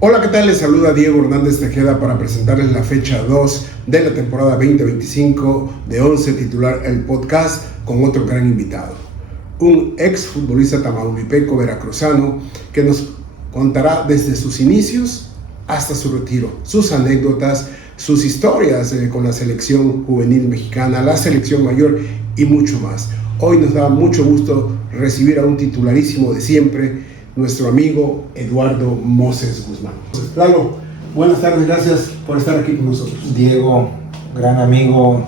Hola, ¿qué tal? Les saluda Diego Hernández Tejeda para presentarles la fecha 2 de la temporada 2025 de 11 titular el podcast con otro gran invitado. Un ex futbolista tamaulipeco veracruzano que nos contará desde sus inicios hasta su retiro, sus anécdotas, sus historias con la selección juvenil mexicana, la selección mayor y mucho más. Hoy nos da mucho gusto recibir a un titularísimo de siempre, nuestro amigo Eduardo Moses Guzmán. Lalo, buenas tardes, gracias por estar aquí con nosotros. Diego, gran amigo,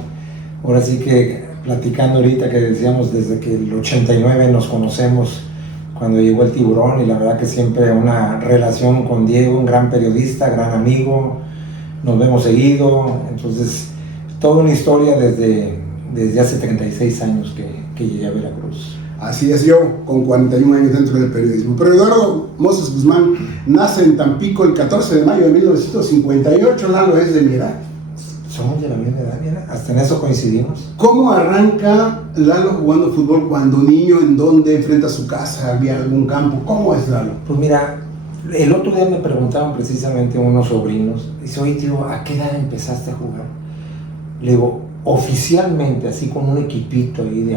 ahora sí que platicando ahorita que decíamos desde que el 89 nos conocemos cuando llegó el Tiburón, y la verdad que siempre una relación con Diego, un gran periodista, gran amigo, nos vemos seguido, entonces toda una historia desde hace 36 años que llegué a Veracruz. Así es, yo con 41 años dentro del periodismo. Pero Eduardo Moses Guzmán nace en Tampico el 14 de mayo de 1958, Lalo es de mi edad. Somos de la misma edad, mira, hasta en eso coincidimos. ¿Cómo arranca Lalo jugando fútbol cuando niño? ¿En dónde? ¿Frente a su casa? ¿Había algún campo? ¿Cómo es Lalo? Pues mira, el otro día me preguntaban precisamente unos sobrinos, dice, oye tío, ¿a qué edad empezaste a jugar? Le digo, oficialmente, así con un equipito ahí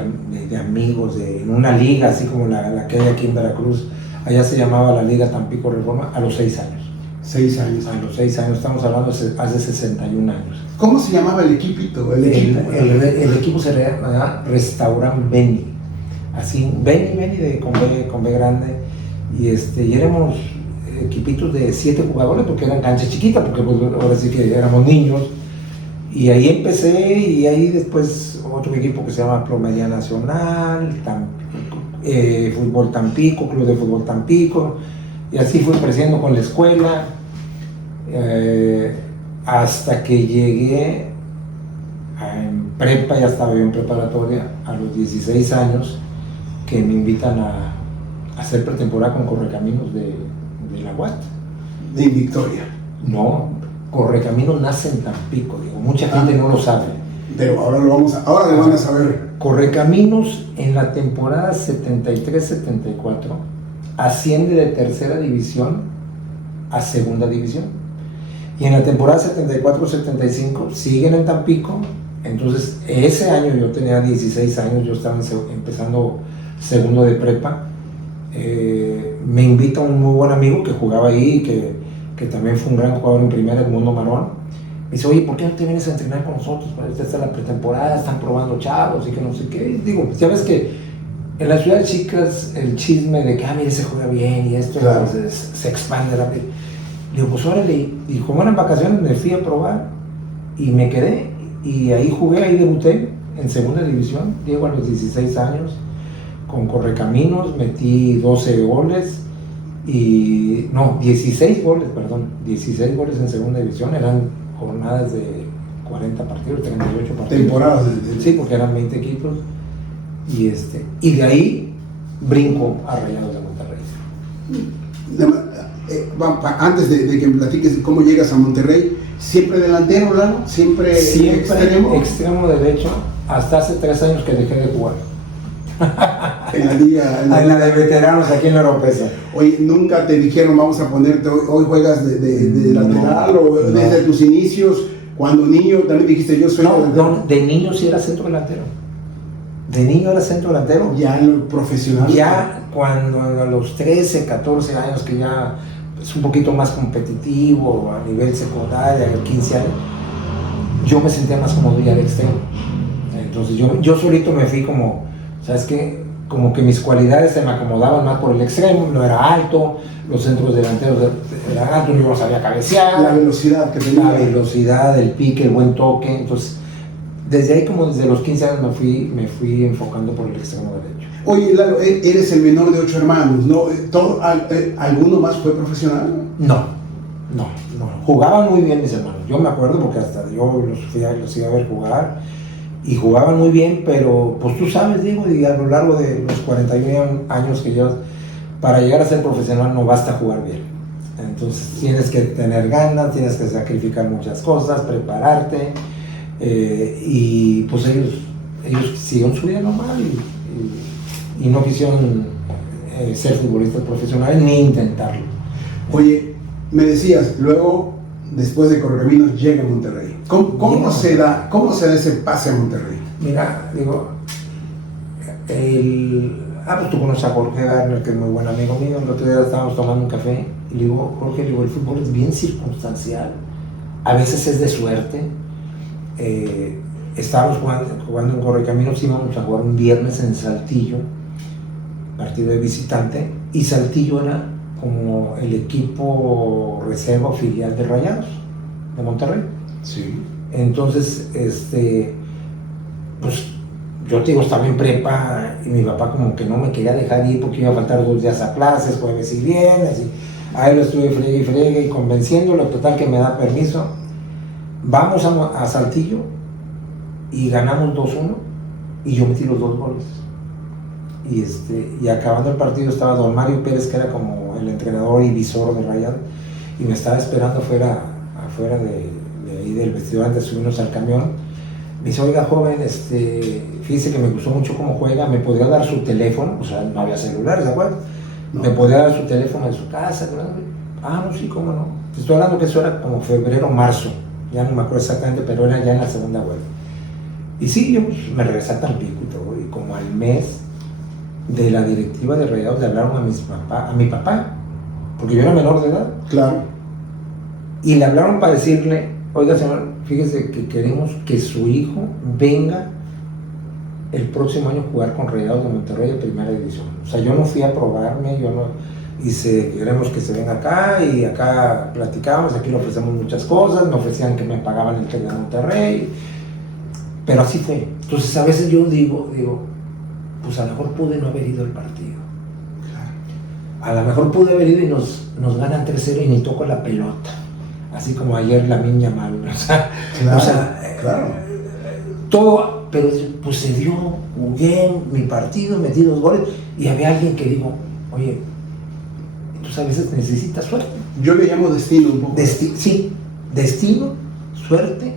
de amigos, en una liga, así como la que hay aquí en Veracruz, allá se llamaba la Liga Tampico Reforma, a los 6 años. 6 años. A los 6 años, estamos hablando hace 61 años. ¿Cómo se llamaba el equipito? El equipo se llamaba Restaurant Beni, así, Beni con B grande, y éramos equipitos de 7 jugadores, porque eran cancha chiquita, porque pues, ahora sí que éramos niños. Y ahí empecé, y ahí después otro equipo que se llama Plomería Nacional, Fútbol Tampico, Club de Fútbol Tampico, y así fui creciendo con la escuela, hasta que llegué en prepa, ya estaba yo en preparatoria, a los 16 años, que me invitan a hacer pretemporada con Correcaminos de la UAT. De Victoria. No, Correcaminos nace en Tampico, digo, mucha gente no lo sabe. Pero ahora lo van a saber. Correcaminos en la temporada 73-74 asciende de tercera división a segunda división. Y en la temporada 74-75 siguen en Tampico. Entonces ese año yo tenía 16 años, yo estaba empezando segundo de prepa. Me invita un muy buen amigo que jugaba ahí, que también fue un gran jugador en primera, Edmundo Marón. Me dice, oye, ¿por qué no te vienes a entrenar con nosotros? Esta es la pretemporada, están probando chavos y que no sé qué. Y digo, ya ves que en las ciudades chicas el chisme de que, mire, se juega bien y esto, claro, se expande rápido. Digo, pues órale, y como eran vacaciones me fui a probar y me quedé. Y ahí jugué, ahí debuté en segunda división, llego a los 16 años, con Correcaminos, metí 12 goles. 16 goles en segunda división, eran jornadas de 40 partidos, 38 partidos. Temporadas. Sí, porque eran 20 equipos. Y de ahí brinco a Rayados de Monterrey. Antes de que me platiques cómo llegas a Monterrey, ¿siempre delantero, Lalo? ¿Siempre extremo derecho, hasta hace 3 años que dejé de jugar. En la liga. En la de veteranos aquí en la Oropesa. Oye, ¿nunca te dijeron vamos a ponerte, hoy juegas de lateral? O desde tus inicios, cuando niño también dijiste yo soy delantero? No, de niño sí era centro delantero. De niño era centro delantero. Ya en lo profesional. Ya cuando a los 13, 14 años, que ya es un poquito más competitivo a nivel secundaria, a 15 años, yo me sentía más como ya de extremo. Entonces yo solito me fui como, ¿sabes qué? Como que mis cualidades se me acomodaban más por el extremo, no era alto, los centros delanteros eran altos, yo no sabía cabecear. La velocidad que tenía. La velocidad, el pique, el buen toque. Entonces, desde ahí, como desde los 15 años, me fui enfocando por el extremo derecho. Oye, Lalo, eres el menor de 8 hermanos, ¿no? ¿Alguno más fue profesional? No. Jugaban muy bien mis hermanos. Yo me acuerdo porque hasta yo los iba a ver jugar. Y jugaban muy bien, pero pues tú sabes, Diego, y a lo largo de los 41 años que llevas, para llegar a ser profesional no basta jugar bien. Entonces tienes que tener ganas, tienes que sacrificar muchas cosas, prepararte, y pues ellos siguieron su vida normal y no quisieron ser futbolistas profesionales ni intentarlo. Oye, Me decías, luego, después de Correcaminos, llega a Monterrey. ¿Cómo se da ese pase a Monterrey? Mira, digo, pues tú conoces a Jorge Garner, que es muy buen amigo mío. El otro día estábamos tomando un café y le digo, Jorge, el fútbol es bien circunstancial, a veces es de suerte. Estábamos jugando en Correcaminos, íbamos a jugar un viernes en Saltillo, partido de visitante, y Saltillo era como el equipo reserva o filial de Rayados de Monterrey. Sí. Entonces, pues yo te digo, estaba en prepa y mi papá como que no me quería dejar ir porque iba a faltar 2 días a clases, jueves y viernes, y ahí lo estuve fregue y convenciéndolo, total que me da permiso. Vamos a Saltillo y ganamos 2-1 y yo metí los 2 goles. Y acabando el partido estaba don Mario Pérez, que era como el entrenador y visor de Rayados, y me estaba esperando afuera de ahí del vestidor antes de subirnos al camión. Me dice, oiga joven, fíjese que me gustó mucho cómo juega, ¿me podría dar su teléfono? O sea, no había celulares, ¿de acuerdo? No. ¿Me podría dar su teléfono de su casa? No, sí, cómo no. Te estoy hablando que eso era como febrero, marzo, ya no me acuerdo exactamente, pero era ya en la segunda vuelta. Y sí, yo pues, me regresé a Tampico y todo, y como al mes de la directiva de Rayados le hablaron a mi papá, porque yo era menor de edad. Claro. Y le hablaron para decirle, oiga señor, fíjese que queremos que su hijo venga el próximo año a jugar con Rayados de Monterrey de primera división. O sea, yo no fui a probarme, queremos que se venga acá, y acá platicamos, aquí le ofrecemos muchas cosas, me ofrecían que me pagaban el tren de Monterrey, pero así fue. Entonces a veces yo digo, pues a lo mejor pude no haber ido al partido. A lo mejor pude haber ido y nos ganan 3-0 y ni toco la pelota. Así como ayer Lamine Yamal. Claro. Todo, pero pues se dio, jugué mi partido, metí 2 goles y había alguien que dijo, oye, tú a veces necesitas suerte. Yo le llamo destino un poco. Sí, destino, suerte,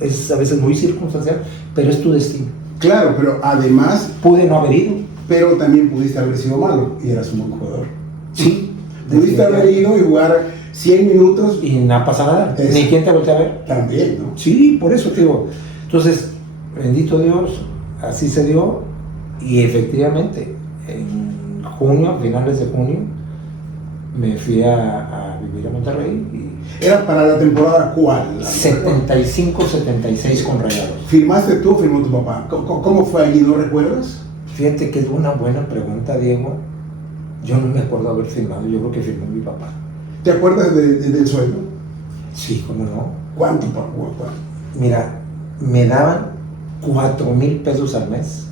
es a veces muy circunstancial, pero es tu destino. Claro, pero además... Pude no haber ido. Pero también pudiste haber sido malo y eras un buen jugador. Sí. Pudiste haber ido y jugar 100 minutos. Y no pasa nada. Ni quien te voltea a ver. También, ¿no? Sí, por eso te digo. Entonces, bendito Dios, así se dio. Y efectivamente, en junio, a finales de junio, me fui a vivir a Monterrey. ¿Era para la temporada cuál? 75-76 con Rayados. ¿Firmaste tú o firmó tu papá? ¿Cómo fue allí? ¿No recuerdas? Fíjate que es una buena pregunta, Diego. Yo no me acuerdo haber firmado, yo creo que firmó mi papá. ¿Te acuerdas del sueldo? Sí, ¿cómo no? ¿Cuánto, papá? Mira, me daban 4,000 pesos al mes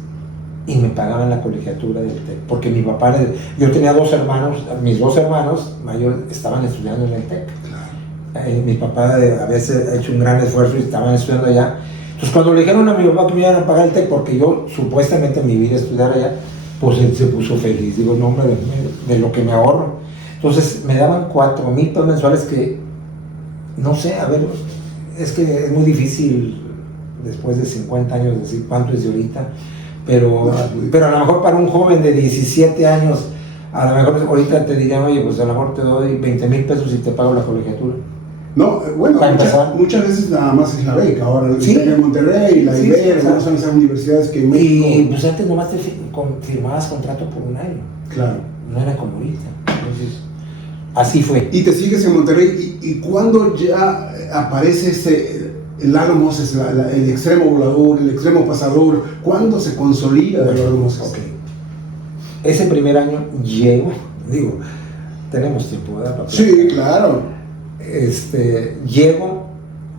y me pagaban la colegiatura del TEC, porque mi papá, yo tenía 2 hermanos, mis 2 hermanos mayores estaban estudiando en el TEC. Claro. Mi papá había hecho un gran esfuerzo y estaban estudiando allá. Entonces cuando le dijeron a mi papá que me iban a pagar el TEC, porque yo supuestamente me iba a estudiar allá, pues él se puso feliz. Digo, no, hombre, de lo que me ahorro. Entonces me daban 4,000 pesos mensuales que, no sé, a ver, es que es muy difícil después de 50 años decir cuánto es de ahorita, pero a lo mejor para un joven de 17 años, a lo mejor ahorita te dirían, oye, pues a lo mejor te doy 20,000 pesos y te pago la colegiatura. No, bueno, muchas veces nada más es la beca. Ahora el TEC de Monterrey, la IBER, son esas universidades que en México... Y pues antes nomás te firmabas contrato por 1 año. Claro. No era como ahorita. Entonces, así fue. Y te sigues en Monterrey, y cuando ya aparece Lalo Moses, el extremo volador, el extremo pasador, ¿cuándo se consolida Lalo Moses? Okay. Ese primer año llego, digo, tenemos tiempo, ¿verdad? Sí, claro. Llego,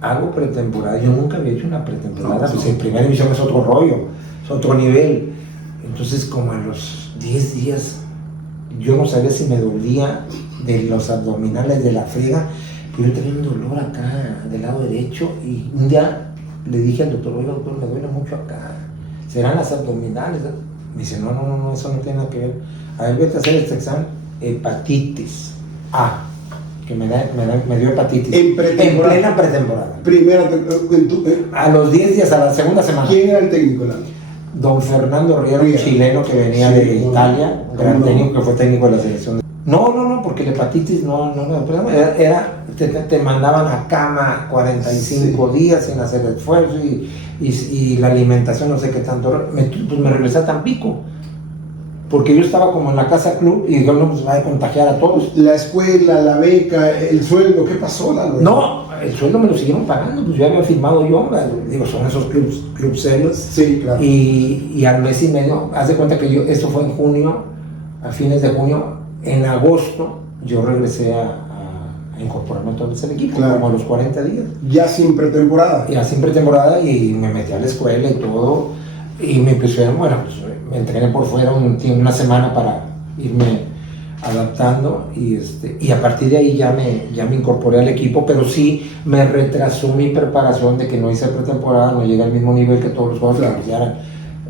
hago pretemporada. Yo nunca había hecho una pretemporada. Pues en primera división es otro rollo, es otro nivel. Entonces, como a los 10 días, yo no sabía si me dolía de los abdominales de la friega, pero yo tenía un dolor acá del lado derecho. Y un día le dije al doctor, oiga doctor, me duele mucho acá, ¿serán las abdominales? Me dice, no, eso no tiene nada que ver. A ver, vete a hacer este examen, hepatitis A. Que me dio hepatitis. En plena pretemporada. A los 10 días, a la segunda semana. ¿Quién era el técnico? Don Fernando Riera, un chileno que venía de Italia, gran técnico, que fue técnico de la selección. No, porque la hepatitis no te mandaban a cama 45 días sin hacer esfuerzo y la alimentación no sé qué tanto. Pues me regresé a Tampico, porque yo estaba como en la casa club y yo no pues va a contagiar a todos. La escuela, la beca, el sueldo, ¿qué pasó, Lalo? No, el sueldo me lo siguieron pagando, pues yo había firmado yo, digo, son esos club serios. Sí, claro. Y al mes y medio, haz de cuenta que esto fue en junio, a fines de junio, en agosto yo regresé a incorporarme a todo el equipo, claro, como a los 40 días. Ya sin pretemporada. Ya sin pretemporada y me metí a la escuela y todo, y me pusieron, bueno, pues me entrené por fuera una semana para irme adaptando y a partir de ahí ya me incorporé al equipo, pero sí me retrasó mi preparación de que no hice pretemporada, no llegué al mismo nivel que todos los jugadores, claro, ya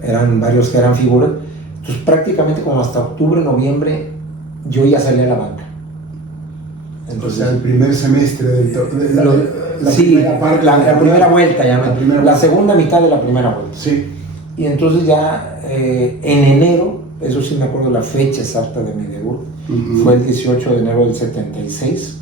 eran varios que eran figuras. Entonces prácticamente como hasta octubre, noviembre yo ya salí a la banca. Entonces, o sea, el primer semestre de la sí, primera parte, la primera vuelta, ya la segunda mitad de la primera vuelta. Sí. Y entonces ya en enero, eso sí me acuerdo la fecha exacta de mi debut, fue el 18 de enero del 76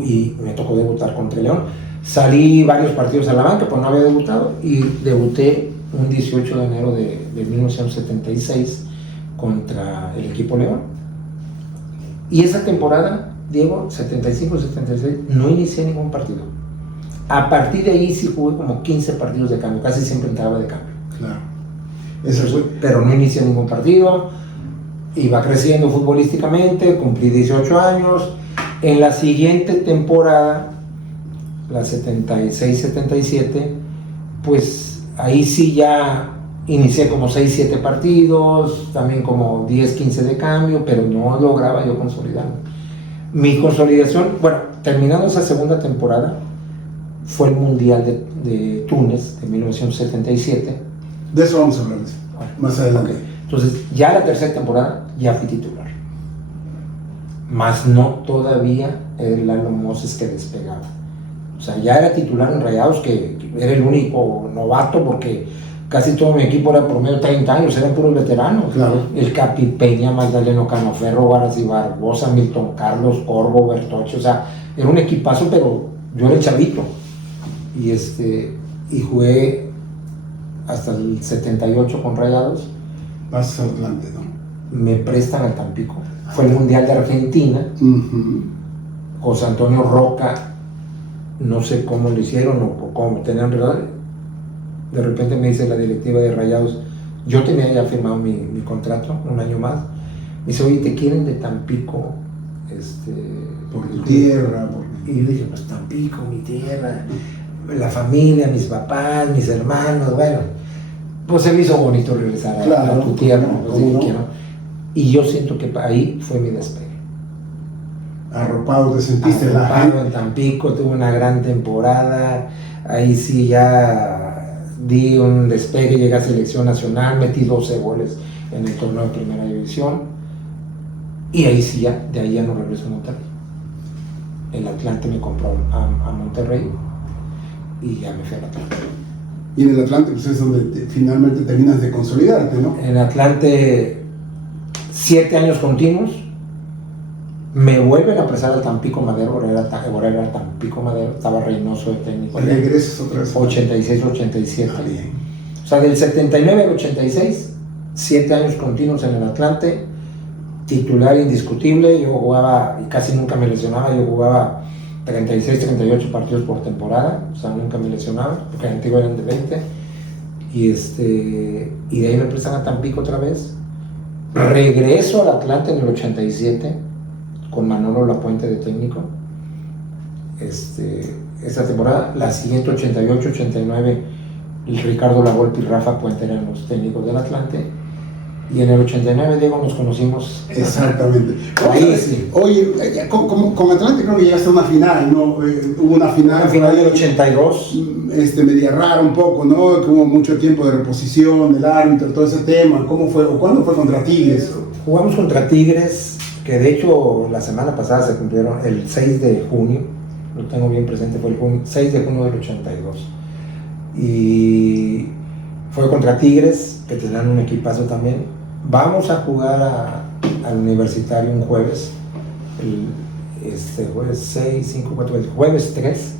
y me tocó debutar contra León. Salí varios partidos a la banca, pues no había debutado, y debuté un 18 de enero de 1976 contra el equipo León. Y esa temporada, Diego, 75-76, no inicié ningún partido. A partir de ahí sí jugué como 15 partidos de cambio, casi siempre entraba de cambio. Claro. Pero no inicié ningún partido, iba creciendo futbolísticamente, cumplí 18 años. En la siguiente temporada, la 76-77, pues ahí sí ya inicié como 6-7 partidos, también como 10-15 de cambio, pero no lograba yo consolidarme. Mi consolidación, bueno, terminando esa segunda temporada, fue el Mundial de Túnez de 1977. De eso vamos a hablar más adelante. Okay. Entonces, ya la tercera temporada ya fui titular. Más no todavía era el Lalo Moses que despegaba. O sea, ya era titular en Rayados, que era el único novato porque casi todo mi equipo era promedio 30 años, eran puros veteranos. Claro. El Capi Peña, Magdaleno Canoferro, Varas y Barbosa, Milton Carlos, Corvo, Bertoche, o sea, era un equipazo, pero yo era el chavito. Y jugué hasta el 78 con Rayados. Pasas al Atlante, ¿no? Me prestan al Tampico. Fue el Mundial de Argentina. José Antonio Roca, no sé cómo lo hicieron o cómo tenían verdad. De repente me dice la directiva de Rayados, yo tenía ya firmado mi contrato, un año más. Me dice, oye, ¿te quieren de Tampico? Por tu tierra. Y le dije, pues Tampico, mi tierra, la familia, mis papás, mis hermanos, bueno, pues se me hizo bonito regresar a tu tierra. Y yo siento que ahí fue mi despegue. Arropado te sentiste. Arropado en Tampico, tuve una gran temporada, ahí sí ya di un despegue, llegué a selección nacional, metí 12 goles en el torneo de primera división, y ahí sí ya, de ahí ya no regreso a Monterrey. El Atlante me compró a Monterrey y ya me fui al Atlante. Y en el Atlante pues es donde finalmente terminas de consolidarte, ¿no? En el Atlante 7 años continuos. Me vuelven a prestar al Tampico Madero, ahora era Tampico Madero, estaba Reynoso de técnico. ¿Regresas otra vez? 86-87. Ah, bien. O sea, del 79 al 86, 7 años continuos en el Atlante, titular indiscutible. Yo jugaba, y casi nunca me lesionaba, yo jugaba 36-38 partidos por temporada, o sea, nunca me lesionaba, porque antiguo eran de 20. Y de ahí me prestan a Tampico otra vez. Regreso al Atlante en el 87, con Manolo Lapuente de técnico. Esa temporada, la siguiente 88-89, Ricardo Lavolpe y Rafa Puente eran los técnicos del Atlante. Y en el 89, Diego, nos conocimos. Exactamente. Ahí sí. Oye, con Atlante creo que llegaste a una final, ¿no? Hubo una final. Una final del 82. Media rara un poco, ¿no? Que hubo mucho tiempo de reposición del árbitro, todo ese tema. ¿Cómo fue? ¿O cuándo fue contra Tigres? Jugamos contra Tigres, que de hecho la semana pasada se cumplieron el 6 de junio, lo tengo bien presente, fue el 6 de junio del 82. Y fue contra Tigres, que tenían un equipazo también. Vamos a jugar al Universitario un jueves, jueves 6, 5, 4, el jueves 3,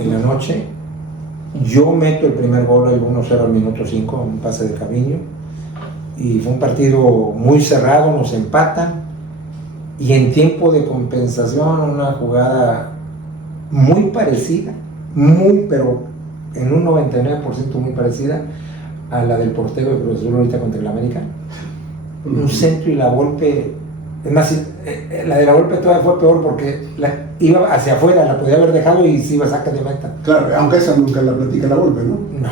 en la noche. Yo meto el primer gol, el 1-0 al minuto 5, un pase de Caviño, y fue un partido muy cerrado, nos empatan, y en tiempo de compensación una jugada muy parecida, pero en un 99% muy parecida a la del portero de Cruz Azul ahorita contra el América. Un centro y la Volpe, es más, la de la Volpe todavía fue peor porque iba hacia afuera, la podía haber dejado y se iba a sacar de meta. Claro, aunque esa nunca la platica la Volpe, ¿no? No,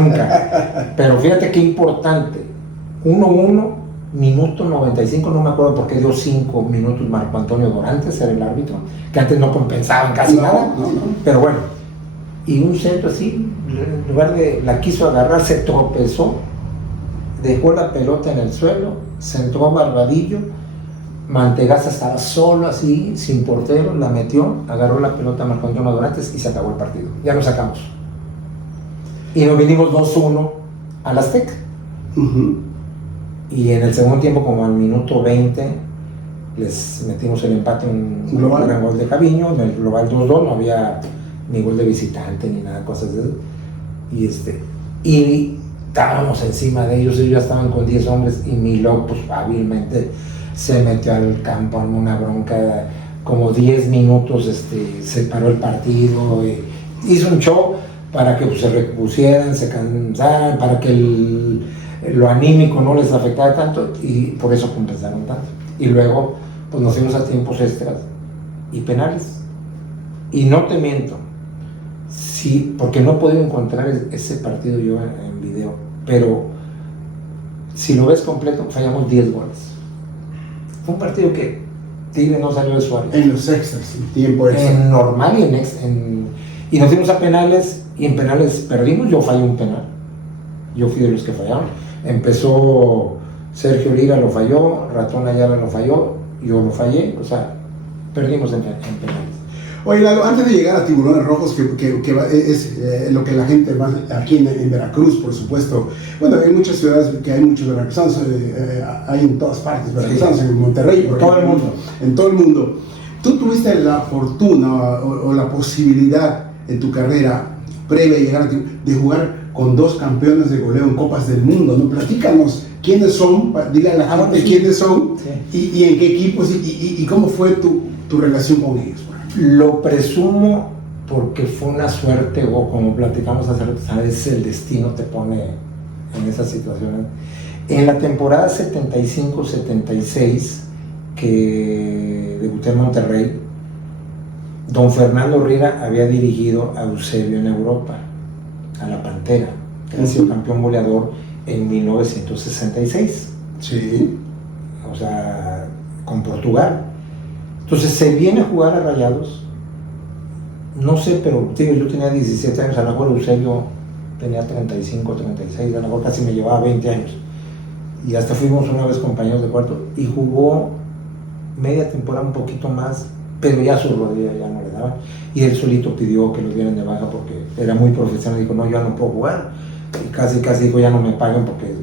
nunca. Pero fíjate qué importante. 1-1, minuto 95, no me acuerdo por qué dio 5 minutos Marco Antonio Dorantes, era el árbitro, que antes no compensaban casi nada. No. Pero bueno, y un centro así, en lugar de la quiso agarrar, se tropezó, dejó la pelota en el suelo, se entró a Barbadillo, Mantegaza estaba solo así, sin portero, la metió, agarró la pelota a Marco Antonio Dorantes y se acabó el partido. Ya lo sacamos. Y nos vinimos 2-1 al Azteca. Y en el segundo tiempo, como al minuto 20, les metimos el empate en un gran gol de Caviño, en el global 2-2, no había ni gol de visitante ni nada, cosas de eso. Y estábamos encima de ellos ya estaban con 10 hombres, y Miló, pues hábilmente se metió al campo en una bronca, como 10 minutos se paró el partido, hizo un show para que pues, se repusieran, se cansaran, para que lo anímico no les afectara tanto, y por eso compensaron tanto. Y luego pues nos fuimos a tiempos extras y penales. Y no te miento, sí, porque no he podido encontrar ese partido yo en video, pero si lo ves completo, fallamos 10 goles. Fue un partido que Tigre no salió de Suárez. En los extras, en tiempo extra. En normal y nos fuimos a penales, y en penales perdimos. Yo fallé un penal, yo fui de los que fallaron. Empezó Sergio Lira, lo falló, Ratón Ayala lo falló, yo lo fallé, o sea, perdimos en penales. Oye, Lalo, antes de llegar a Tiburones Rojos, que es lo que la gente más aquí en Veracruz, por supuesto. Bueno, hay muchas ciudades que hay muchos veracruzanos, hay en todas partes veracruzanos, sí. En Monterrey, por todo el mundo. En todo el mundo. ¿Tú tuviste la fortuna o la posibilidad en tu carrera previa a llegar de jugar con 2 campeones de goleo en Copas del Mundo, ¿no? Platícanos quiénes son, dile a la gente quiénes son, sí. y en qué equipos y cómo fue tu relación con ellos. Lo presumo porque fue una suerte, o como platicamos hace rato, sabes, el destino te pone en esa situación. En la temporada 75-76 que debuté en Monterrey, don Fernando Riera había dirigido a Eusebio en Europa, a la Pantera, que ha sido campeón goleador en 1966. Sí. O sea, con Portugal. Entonces se viene a jugar a Rayados, no sé, pero tío, yo tenía 17 años, a lo mejor Eusebio tenía 35, 36, a lo mejor casi me llevaba 20 años. Y hasta fuimos una vez compañeros de cuarto, y jugó media temporada, un poquito más, pero ya su rodilla ya no le daban. Y él solito pidió que lo dieran de baja porque era muy profesional, dijo, no, yo no puedo jugar. Y casi dijo, ya no me paguen porque...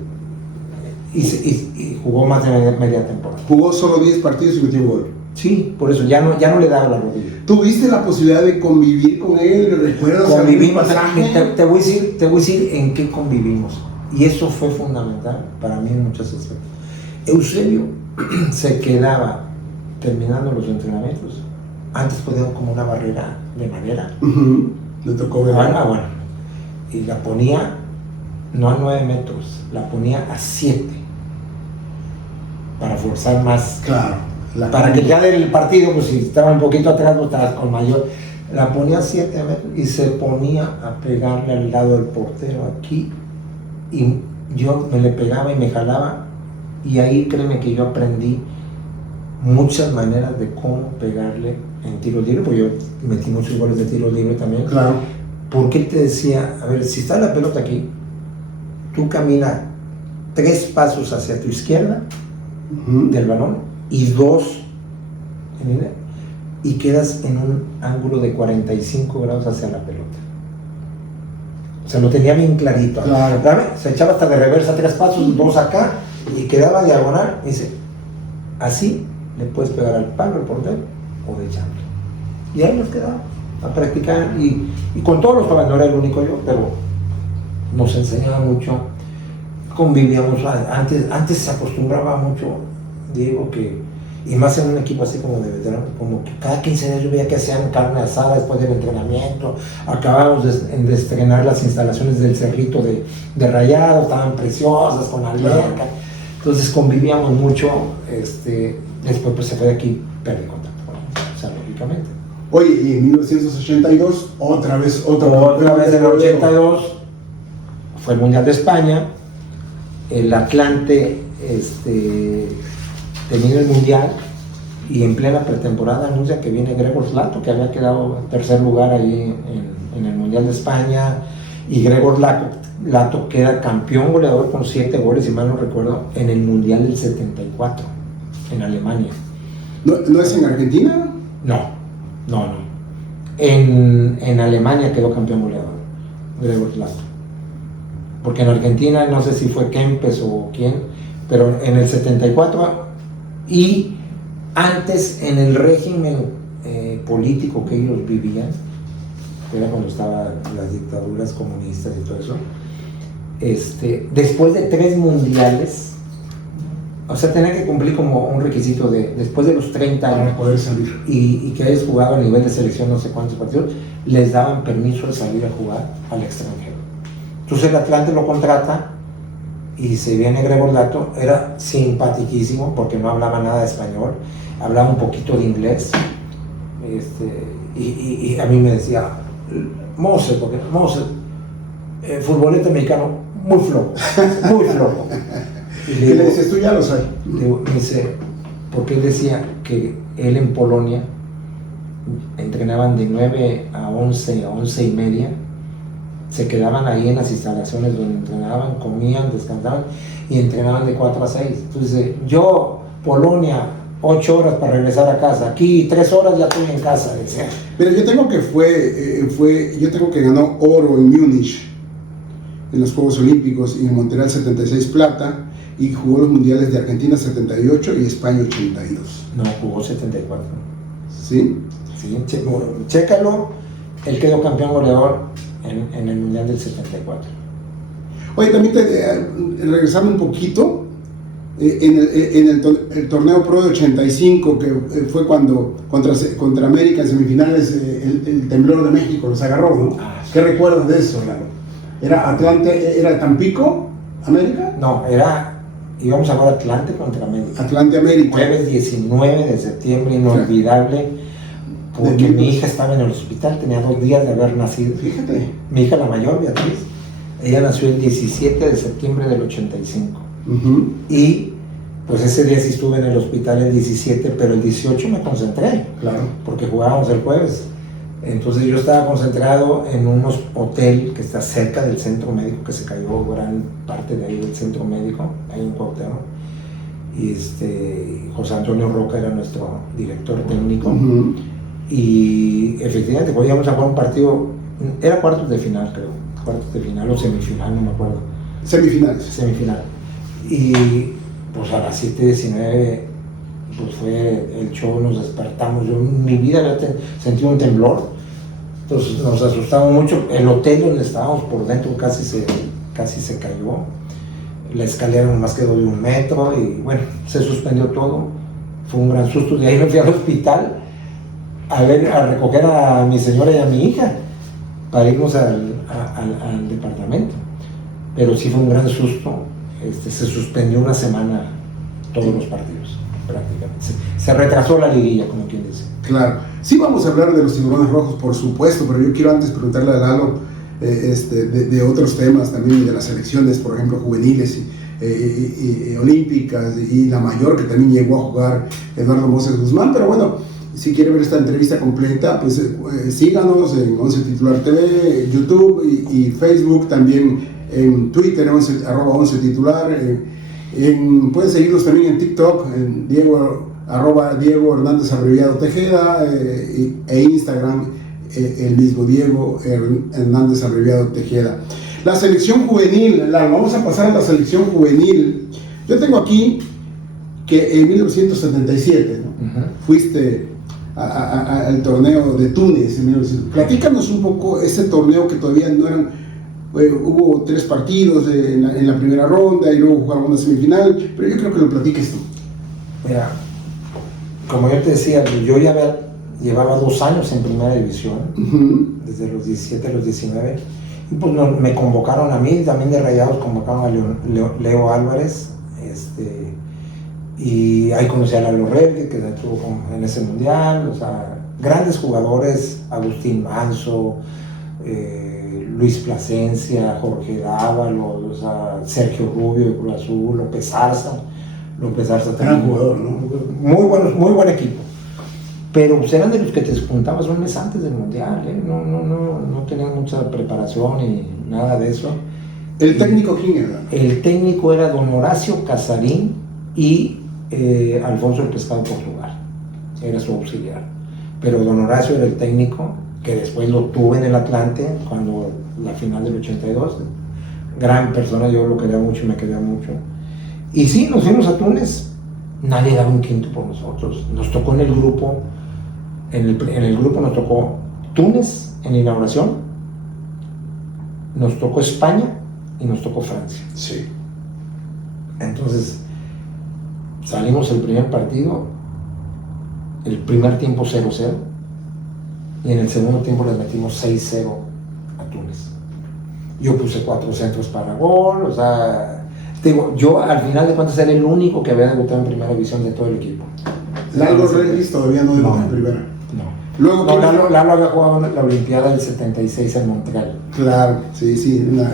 Y jugó más de media temporada. Jugó solo 10 partidos y metió un gol. Sí, por eso ya no le daba la rodilla. ¿Tuviste la posibilidad de convivir con él? ¿Recuerdas? Convivimos. Te voy a decir en qué convivimos. Y eso fue fundamental para mí en muchas aspectos. Eusebio se quedaba terminando los entrenamientos. Antes ponían como una barrera de madera. Le tocó ver. Bueno. Y la ponía no a 9 metros, la ponía a 7. Para forzar más. Claro. Para que ya del partido, pues si estaba un poquito atrás, no estabas con mayor. La ponía a 7 metros y se ponía a pegarle al lado del portero aquí. Y yo me le pegaba y me jalaba. Y ahí créeme que yo aprendí muchas maneras de cómo pegarle en tiro libre, porque yo metí muchos goles de tiro libre también. Claro. Porque él te decía, a ver, si está la pelota aquí, tú camina 3 pasos hacia tu izquierda del balón y 2 y quedas en un ángulo de 45 grados hacia la pelota. O sea, lo tenía bien clarito. Claro. Se echaba hasta de reversa 3 pasos, 2 acá y quedaba diagonal, y dice, así le puedes pegar al palo, al portero, o de echarlo. Y ahí nos quedamos a practicar, y con todos los caballos, no era el único yo, pero nos enseñaba mucho, convivíamos, antes se acostumbraba mucho, Diego, que, y más en un equipo así como de veterano, como que cada 15 días yo veía que hacían carne asada después del entrenamiento, acabábamos de estrenar las instalaciones del Cerrito de Rayado, estaban preciosas, con alberca, entonces convivíamos mucho, después pues se fue de aquí, perdí contacto con ellos, o sea, lógicamente. Oye, y en 1982, otra vez en el 82, fue el Mundial de España, el Atlante termina el Mundial y en plena pretemporada anuncia que viene Gregor Lato, que había quedado en tercer lugar ahí en el Mundial de España, y Gregor Lato queda campeón goleador con 7 goles, si mal no recuerdo, en el Mundial del 74, en Alemania. ¿No es en Argentina? No. En Alemania quedó campeón goleador, Gregor Lato. Porque en Argentina, no sé si fue Kempes o quién, pero en el 74, y antes en el régimen político que ellos vivían, que era cuando estaban las dictaduras comunistas y todo eso, después de 3 mundiales, o sea, tenía que cumplir como un requisito de después de los 30 años para poder salir, y que hayas jugado a nivel de selección no sé cuántos partidos, les daban permiso de salir a jugar al extranjero. Entonces el Atlante lo contrata y se viene Gregor Lato, era simpaticísimo porque no hablaba nada de español, hablaba un poquito de inglés, y a mí me decía, Mose, futbolista mexicano muy flojo. Y le dices, tú ya lo sabes. Me dice, porque él decía que él en Polonia entrenaban de 9 a 11, a 11 y media, se quedaban ahí en las instalaciones donde entrenaban, comían, descansaban y entrenaban de 4 a 6. Entonces, yo, Polonia, 8 horas para regresar a casa, aquí 3 horas ya estoy en casa, decía. Pero yo tengo que ganó oro en Múnich, en los Juegos Olímpicos, y en Montreal 76 plata, y jugó los mundiales de Argentina 78 y España 82. No, jugó 74. ¿Sí? Sí, chécalo, él quedó campeón goleador en el mundial del 74. Oye, también regresando un poquito, en el torneo Pro de 85, que fue cuando contra América en semifinales, el temblor de México los agarró, ¿no? Sí. ¿Qué recuerdas de eso, Lalo? ¿Era Atlante, era Tampico, América? No, íbamos a jugar Atlante contra América. Atlante, América. Jueves 19 de septiembre, inolvidable, porque mi hija estaba en el hospital, tenía 2 días de haber nacido. Fíjate. Mi hija, la mayor, Beatriz, ella nació el 17 de septiembre del 85. Uh-huh. Y pues ese día sí estuve en el hospital el 17, pero el 18 me concentré. Claro. Porque jugábamos el jueves. Entonces yo estaba concentrado en un hotel que está cerca del centro médico, que se cayó gran parte de ahí del centro médico, ahí en Cuauhtémoc. Y José Antonio Roca era nuestro director técnico. Uh-huh. Y efectivamente podíamos jugar un partido, era cuartos de final, creo, cuartos de final o semifinal, no me acuerdo. Semifinal. Y pues a las 7:19 pues fue el show, nos despertamos. Yo en mi vida había sentido un temblor, entonces nos asustamos mucho. El hotel donde estábamos por dentro casi se cayó, la escalera nomás quedó de 1 metro y bueno, se suspendió todo. Fue un gran susto. De ahí me fui al hospital a recoger a mi señora y a mi hija para irnos al departamento, pero sí fue un gran susto. Se suspendió 1 semana todos los partidos prácticamente, se retrasó la liguilla, como quien dice. Claro, sí vamos a hablar de los tiburones rojos, por supuesto, pero yo quiero antes preguntarle a Lalo de otros temas también, de las selecciones, por ejemplo, juveniles y olímpicas, y la mayor, que también llegó a jugar Eduardo Moses Guzmán. Pero bueno, si quiere ver esta entrevista completa, pues síganos en 11 Titular TV, YouTube y Facebook, también en Twitter, @11 Titular. Pueden seguirnos también en TikTok, en Diego Hernández Abreviado Tejeda, e Instagram, el mismo Diego Hernández Abreviado Tejeda. La selección juvenil, vamos a pasar a la selección juvenil Yo tengo aquí que en 1977, ¿no? Fuiste al torneo de Túnez. Platícanos un poco ese torneo que todavía no eran, hubo 3 partidos en la primera ronda y luego jugaron una semifinal, pero yo creo que lo platiques tú. Mira, como yo te decía, yo ya llevaba 2 años en primera división, desde los 17 a los 19, y pues me convocaron a mí, también de Rayados convocaron a Leo Álvarez, y ahí conocí a Lalo Reyes, que estuvo en ese mundial, o sea, grandes jugadores, Agustín Manso, Luis Plasencia, Jorge Dávalos, o sea, Sergio Rubio de Cruz Azul, López Arza Gran jugador, ¿no? Muy buen equipo. Pero pues, eran de los que te juntabas un mes antes del mundial, ¿eh? No tenían mucha preparación y nada de eso. ¿El técnico quién era? El técnico era don Horacio Casarín y Alfonso el Pescado Portugal, era su auxiliar. Pero don Horacio era el técnico, que después lo tuve en el Atlante, cuando la final del 82. Gran persona, yo lo quería mucho y me quería mucho. Y sí, nos fuimos a Túnez, nadie daba un quinto por nosotros. Nos tocó en el grupo, en el grupo nos tocó Túnez en la inauguración, nos tocó España y nos tocó Francia. Sí. Entonces, salimos el primer partido, el primer tiempo 0-0, y en el segundo tiempo les metimos 6-0 a Túnez. Yo puse 4 centros para gol, o sea... Digo, yo al final de cuentas era el único que había debutado en primera división de todo el equipo. Lalo Reyes todavía no debutó en primera. No. Luego, Lalo había jugado en la Olimpiada del 76 en Montreal. Claro, sí,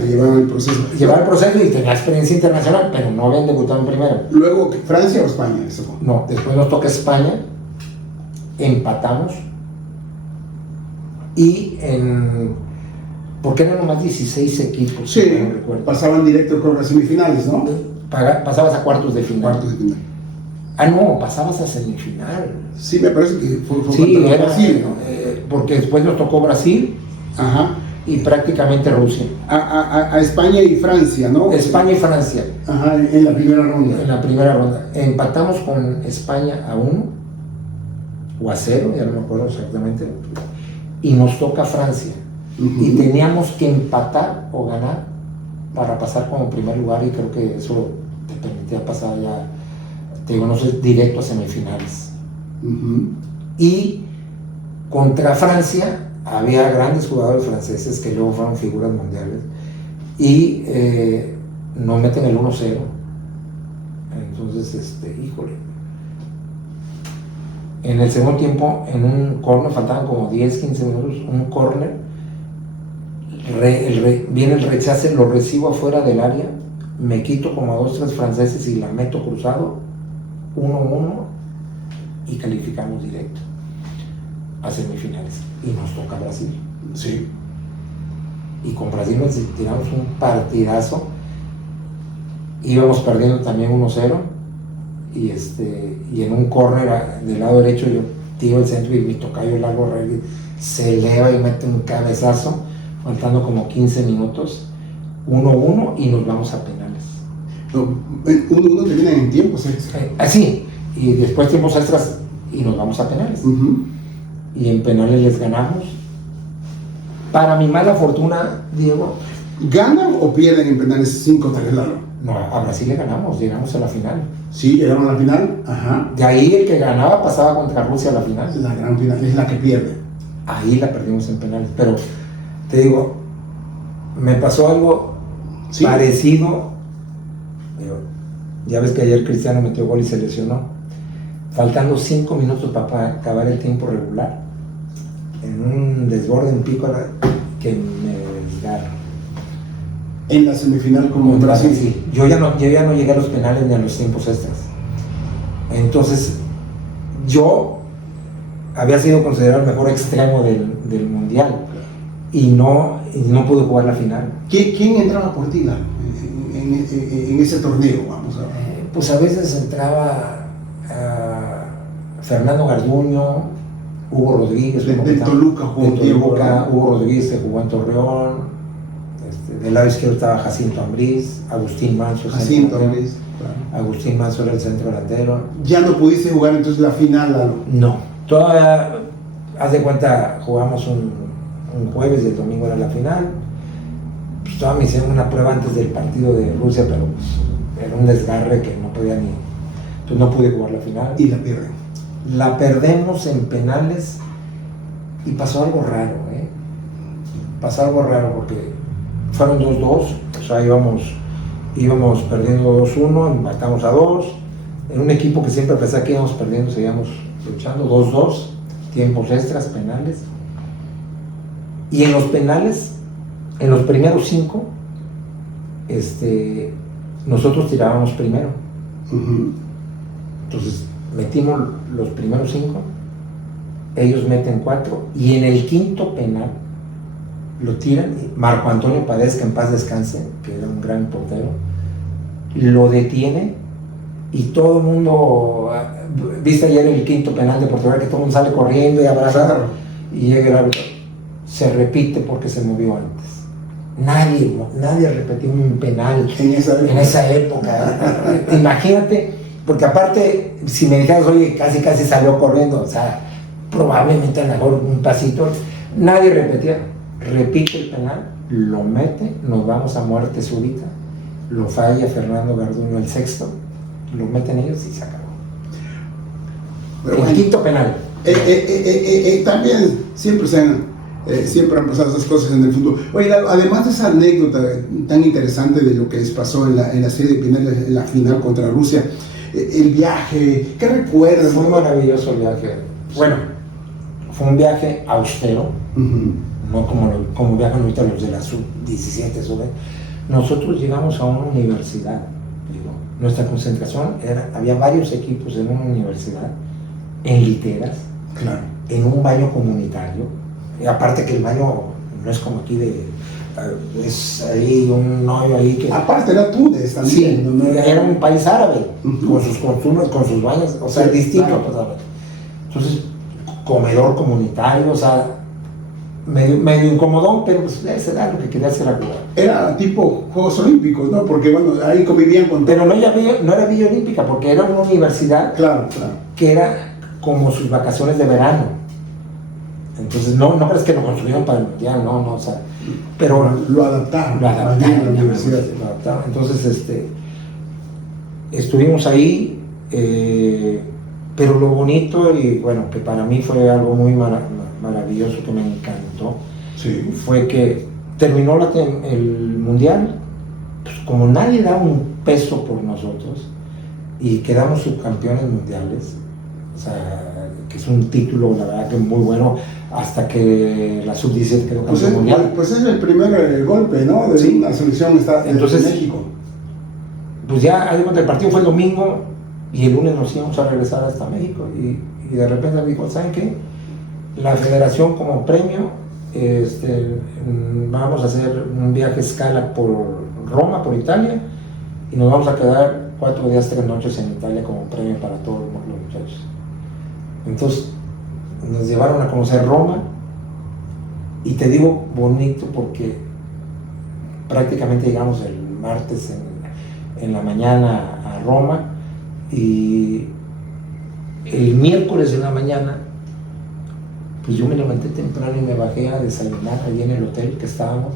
llevaba el proceso. Llevaba el proceso y tenía experiencia internacional, pero no habían debutado en primera. Luego, ¿Francia o España? Eso fue. No, después nos toca España, empatamos y porque eran nomás 16 equipos. Sí, no pasaban directo con las semifinales, ¿no? Pasabas a cuartos de final. Cuartos de final. No, pasabas a semifinal. Sí, me parece que fue era, Brasil, ¿no? Porque después nos tocó Brasil. Ajá. Y prácticamente Rusia. A España y Francia, ¿no? España y Francia. Ajá, en la primera ronda. En la primera ronda. Empatamos con España a 1 o a 0, ya no me acuerdo exactamente. Y nos toca Francia. Y teníamos que empatar o ganar para pasar como primer lugar, y creo que eso te permitía pasar ya, te digo, no sé, directo a semifinales. Y contra Francia había grandes jugadores franceses que luego fueron figuras mundiales y nos meten el 1-0. Entonces, híjole, en el segundo tiempo, en un córner, faltaban como 10-15 minutos, un córner, viene el rechace, lo recibo afuera del área, me quito como a 2-3 franceses y la meto cruzado, 1-1, y calificamos directo a semifinales, y nos toca Brasil. Sí. Y con Brasil nos tiramos un partidazo, íbamos perdiendo también 1-0, y en un córner del lado derecho yo tiro el centro y mi tocayo Lalo Reyes se eleva y mete un cabezazo, faltando como 15 minutos, 1-1, y nos vamos a penales. No, 1-1 termina en tiempos extra. Así, y después tiempos extras y nos vamos a penales. Y en penales les ganamos. Para mi mala fortuna, Diego... ¿Ganan o pierden en penales 5-3, Lalo? No, a Brasil le ganamos, llegamos a la final. Sí, llegaron a la final. Ajá. De ahí el que ganaba pasaba contra Rusia a la final. La gran final es la que pierde. Ahí la perdimos en penales, pero... Te digo, me pasó algo parecido. Ya ves que ayer Cristiano metió gol y se lesionó. Faltando 5 minutos para acabar el tiempo regular, en un desborde en pico que me desgarro. En la semifinal como Brasil. Sí. Yo ya no llegué a los penales ni a los tiempos extras. Entonces, yo había sido considerado el mejor extremo del mundial. Y no pude jugar la final. ¿Quién entraba por ti en ese torneo? Vamos a ver. Pues a veces entraba Fernando Garduño, Hugo Rodríguez. De Toluca jugó Hugo Rodríguez que jugó en Torreón. Del lado izquierdo estaba Jacinto Ambriz, Agustín Manso. Jacinto Ambriz, claro. Agustín Manso era el centro delantero. ¿Ya no pudiste jugar entonces la final, Lalo? No, todavía, haz de cuenta, jugamos un jueves y el domingo era la final. Pues todavía me hicieron una prueba antes del partido de Rusia, pero pues, era un desgarre que no podía ni... Entonces no pude jugar la final. Y la pierden. La perdemos en penales y pasó algo raro, Pasó algo raro porque fueron 2-2, o sea, íbamos perdiendo 2-1, empatamos a 2, en un equipo que siempre pensaba que íbamos perdiendo, seguíamos luchando, 2-2, tiempos extras, penales, y en los penales, en los primeros 5, nosotros tirábamos primero. Entonces metimos los primeros 5, ellos meten 4, y en el quinto penal lo tiran. Marco Antonio Paredes, que en paz descanse, que era un gran portero, lo detiene y todo el mundo, viste ayer el quinto penal de Portugal, que todo el mundo sale corriendo y abraza, claro. Y llega el árbitro, se repite porque se movió antes. Nadie repetió un penal en esa época. Imagínate, porque aparte, si me dijeras, oye, casi salió corriendo, o sea, probablemente a lo mejor un pasito, nadie repetía. Repite el penal, lo mete, nos vamos a muerte súbita, lo falla Fernando Garduño el sexto, lo meten ellos y se acabó. Pero el quinto penal. También siempre han pasado esas cosas en el fútbol. Oye, además de esa anécdota tan interesante de lo que les pasó en la serie de penales, en la final contra Rusia, el viaje, ¿qué recuerdas? Fue maravilloso el viaje. Bueno, fue un viaje austero. No como viajan ahorita los de la sub-17, nosotros llegamos a una universidad, nuestra concentración había varios equipos en una universidad, en literas, claro. En un baño comunitario, y aparte que el baño no es como aquí es ahí un hoyo ahí que... Aparte era Túnez también. Sí, ¿no? Era un país árabe, con sus costumbres, con sus baños, o sea, sí, distinto. Claro. Entonces, comedor comunitario, o sea, medio incomodón, pero pues ese era lo que quería hacer a jugar. Era tipo Juegos Olímpicos, ¿no? Porque bueno, ahí convivían con... Pero no era Villa Olímpica, porque era una universidad, claro. Que era como sus vacaciones de verano. Entonces no crees que lo construyeron para el mundial, no, o sea, pero lo adaptaron a la universidad. Entonces estuvimos ahí, pero lo bonito, y bueno, que para mí fue algo muy maravilloso, que me encantó, sí. Fue que terminó el mundial, pues como nadie da un peso por nosotros y quedamos subcampeones mundiales, o sea, que es un título, la verdad, que muy bueno, hasta que la sub-17 quedó campeón mundial. Pues es el primer golpe, ¿no? De sí. La selección entonces, de México. Pues ya, el partido fue el domingo y el lunes nos íbamos a regresar hasta México, y de repente me dijo, ¿saben qué? La federación como premio, vamos a hacer un viaje escala por Roma, por Italia, y nos vamos a quedar 4 días, 3 noches en Italia como premio para todos los muchachos. Entonces nos llevaron a conocer Roma, y te digo bonito porque prácticamente llegamos el martes en la mañana a Roma, y el miércoles en la mañana pues yo me levanté temprano y me bajé a desayunar allí en el hotel que estábamos,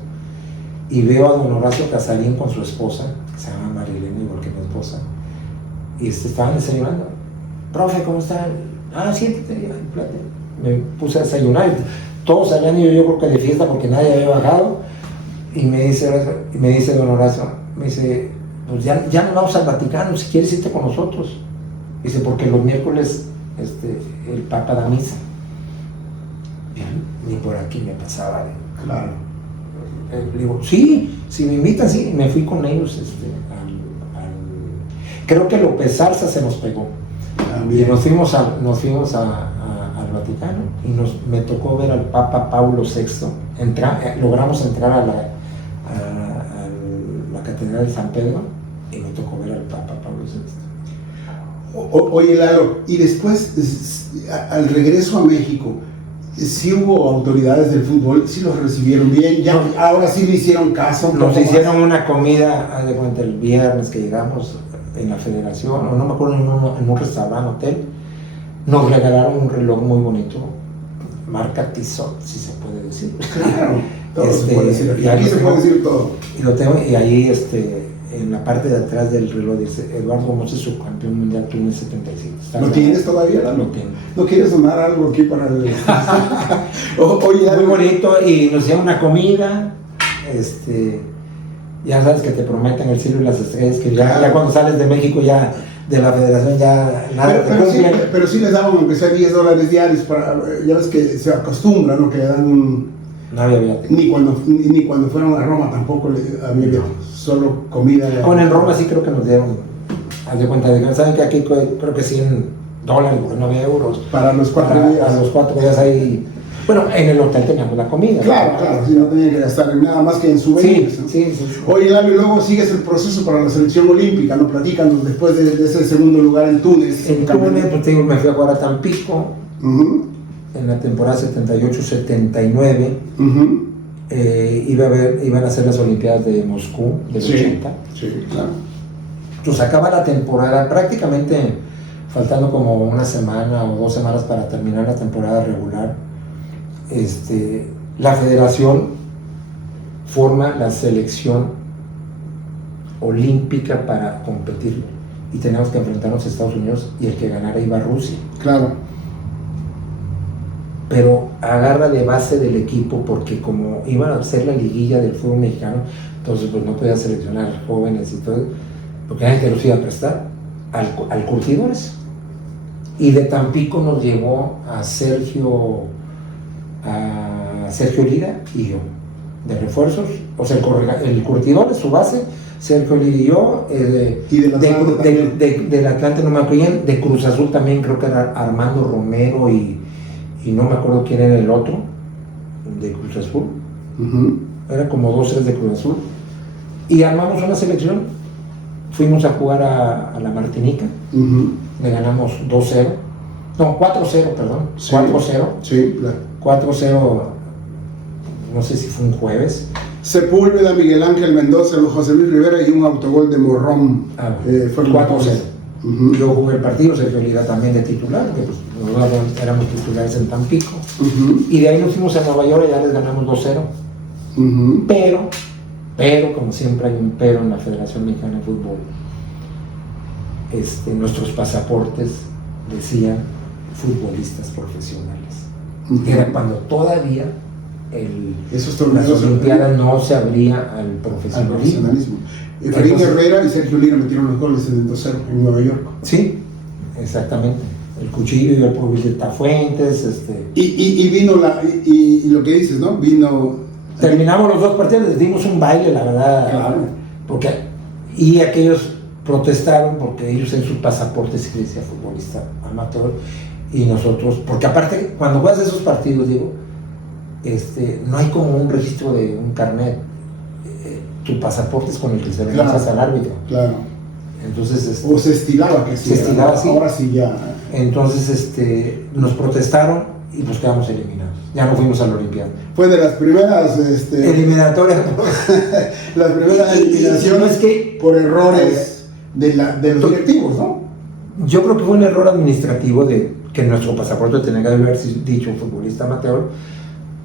y veo a don Horacio Casarín con su esposa, que se llama Marilena, igual que mi esposa, y estaban desayunando. Profe, ¿cómo está? Siéntate, me puse a desayunar, todos salían, y yo creo que de fiesta porque nadie había bajado, y me dice don Horacio, me dice, pues ya nos vamos al Vaticano, si quieres irte con nosotros. Dice, porque los miércoles el Papa da misa. Ni por aquí me pasaba. Claro. Le digo, sí, si me invitan, sí. Me fui con ellos. Creo que López Zarza se nos pegó. Y nos fuimos al Vaticano, y me tocó ver al Papa Paulo VI. Logramos entrar a la Catedral de San Pedro, y me tocó ver al Papa Paulo VI. Oye, Lalo, y después, al regreso a México, sí hubo autoridades del fútbol, sí los recibieron bien, ya ahora sí le hicieron caso. Nos hicieron una comida, haz de cuenta, el viernes que llegamos en la federación, o no me acuerdo, en un restaurante, hotel, nos regalaron un reloj muy bonito, marca Tissot, si se puede decir. Claro, todo se puede decir, aquí se puede decir todo. Y lo tengo, y ahí en la parte de atrás del reloj dice Eduardo Moses, subcampeón mundial Túnez 77. ¿Lo tienes todavía? Lo tengo. ¿No quieres donar algo aquí para el... Oye, muy bonito, y nos dieron una comida, ya sabes que te prometen el cielo y las estrellas, que ya cuando sales de México, ya de la federación, ya nada pero sí les daban aunque sea $10 diarios, ya ves que se acostumbra, ¿no? Que le dan no había viático. Ni cuando fueron a Roma tampoco había viático, solo comida. Con el Roma sí creo que nos dieron, haz de cuenta, saben que aquí creo que $100, porque no había euros. Para los 4 días. A los 4 días ahí. Bueno, en el hotel teníamos la comida. Claro, si no tenía que gastar en nada más que en souvenirs. Sí. Oye, Lalo, y luego sigues el proceso para la selección olímpica, ¿no? Platícanos después de ese segundo lugar en Túnez. En Túnez, pues te digo, me fui a jugar a Tampico, en la temporada 78-79. Iban a ser las Olimpiadas de Moscú, del 80. Sí, claro. Pues acaba la temporada, prácticamente faltando como una semana o 2 semanas para terminar la temporada regular. La federación forma la selección olímpica para competir y teníamos que enfrentarnos a Estados Unidos y el que ganara iba a Rusia. Claro. Pero agarra de base del equipo porque como iban a hacer la liguilla del fútbol mexicano, entonces pues no podía seleccionar jóvenes y todo, porque nadie los iba a prestar al Curtidores. Y de Tampico nos llevó a Sergio Lira y yo, de refuerzos, o sea, el Curtidores, su base, Sergio Lira y yo, y del Atlante no me acuerdo bien, de Cruz Azul también creo que era Armando Romero y no me acuerdo quién era el otro, de Cruz Azul, eran como 2 3 de Cruz Azul, y armamos una selección, fuimos a jugar a la Martinica, le ganamos 2-0, no, 4-0, perdón, sí, 4-0, sí, claro. 4-0, no sé si fue un jueves. Sepúlveda, Miguel Ángel Mendoza, José Luis Rivera y un autogol de Morrón. Fue 4-0. Yo jugué el partido, Sergio Lira también de titular, porque pues, nosotros éramos titulares en Tampico. Y de ahí nos fuimos a Nueva York y ya les ganamos 2-0. Pero, como siempre hay un pero en la Federación Mexicana de Fútbol, nuestros pasaportes decían futbolistas profesionales. Era cuando todavía las Olimpiadas no se abría al profesionalismo. Efraín Herrera y Sergio Lira metieron los goles en el 2-0 en Nueva York. Sí, exactamente. El Cuchillo y el Pueblita Fuentes. Y vino y lo que dices, ¿no? Terminamos los 2 partidos, les dimos un baile, la verdad. Claro. Y aquellos protestaron porque ellos en sus pasaportes sí decía futbolista amateur. Y nosotros, porque aparte, cuando juegas esos partidos, digo, no hay como un registro de un carnet. Tu pasaporte es con el que se realizas al árbitro. Claro. Entonces, o se estilaba que sí. Se estilaba así. Ahora sí ya. Entonces, nos protestaron y nos quedamos eliminados. Ya no fuimos a la Olimpiada. Fue de las primeras eliminatorias. Las primeras eliminaciones por errores de los directivos, ¿no? Yo creo que fue un error administrativo de que nuestro pasaporte tenía que haber dicho futbolista amateur,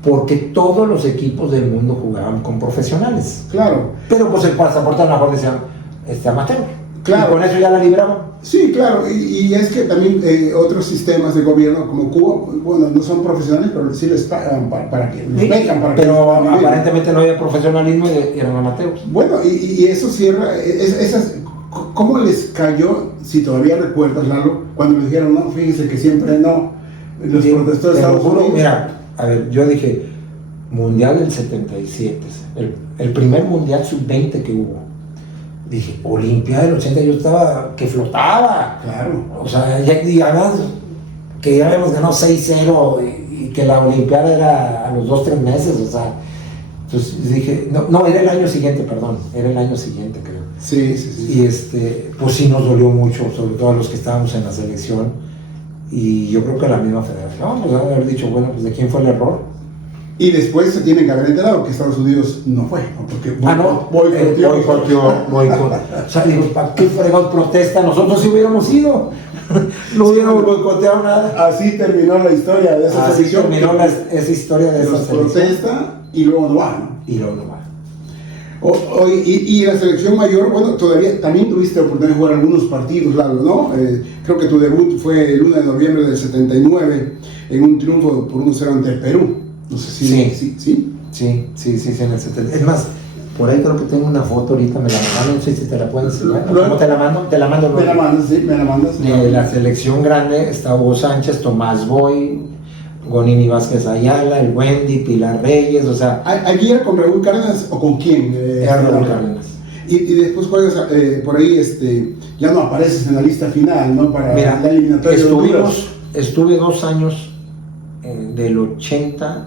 porque todos los equipos del mundo jugaban con profesionales. Claro. Pero pues el pasaporte a lo mejor decían amateur. Claro. Y con eso ya la libraban. Sí, claro. Y es que también otros sistemas de gobierno como Cuba, bueno, no son profesionales, pero sí les pagan para que los becan. Pero aparentemente no había profesionalismo y eran amateurs. Bueno, y eso cierra, ¿cómo les cayó, si todavía recuerdas, Lalo, cuando me dijeron, no, fíjense que siempre no, los protestó de Estados Unidos? Mira, a ver, yo dije, Mundial del 77, el primer Mundial Sub-20 que hubo. Dije, Olimpiada del 80, yo estaba, que flotaba. Claro. O sea, y además, que ya habíamos ganado 6-0 y que la Olimpiada era a los 2-3 meses, o sea. Entonces dije, no, era el año siguiente, creo. Sí. Y pues sí nos dolió mucho, sobre todo a los que estábamos en la selección. Y yo creo que la misma federación, pues van a haber dicho, bueno, pues de quién fue el error. Y después se tiene que haber enterado que Estados Unidos no fue, ¿no? Porque boicoteó. O sea, digo, ¿para qué fregados protesta? Nosotros sí hubiéramos ido. No hubiéramos boicoteado nada. Así terminó la historia de esa selección. Así terminó esa historia de esa selección. Protesta y luego no va, ¿no? Y luego no va. Y la selección mayor, bueno, todavía también tuviste la oportunidad de jugar algunos partidos, Lalo, ¿no? Creo que tu debut fue el 1 de noviembre del 79 en un triunfo por 1-0 ante Perú. No sé si... Sí, en el 70. Es más, por ahí creo que tengo una foto ahorita, me la mandaron, no sé si te la puedo enseñar. ¿Cómo te la mando? Te la mando. Me la mandas, sí, me la mandas. De la selección grande está Hugo Sánchez, Tomás Boy, Gonini Vázquez Ayala, el Wendy, Pilar Reyes, o sea... ¿Allí era con Raúl Cárdenas o con quién? Era Raúl Cárdenas. Y después juegas por ahí, ya no apareces en la lista final, ¿no? Para mira, la eliminatoria de Honduras. Estuve 2 años del 80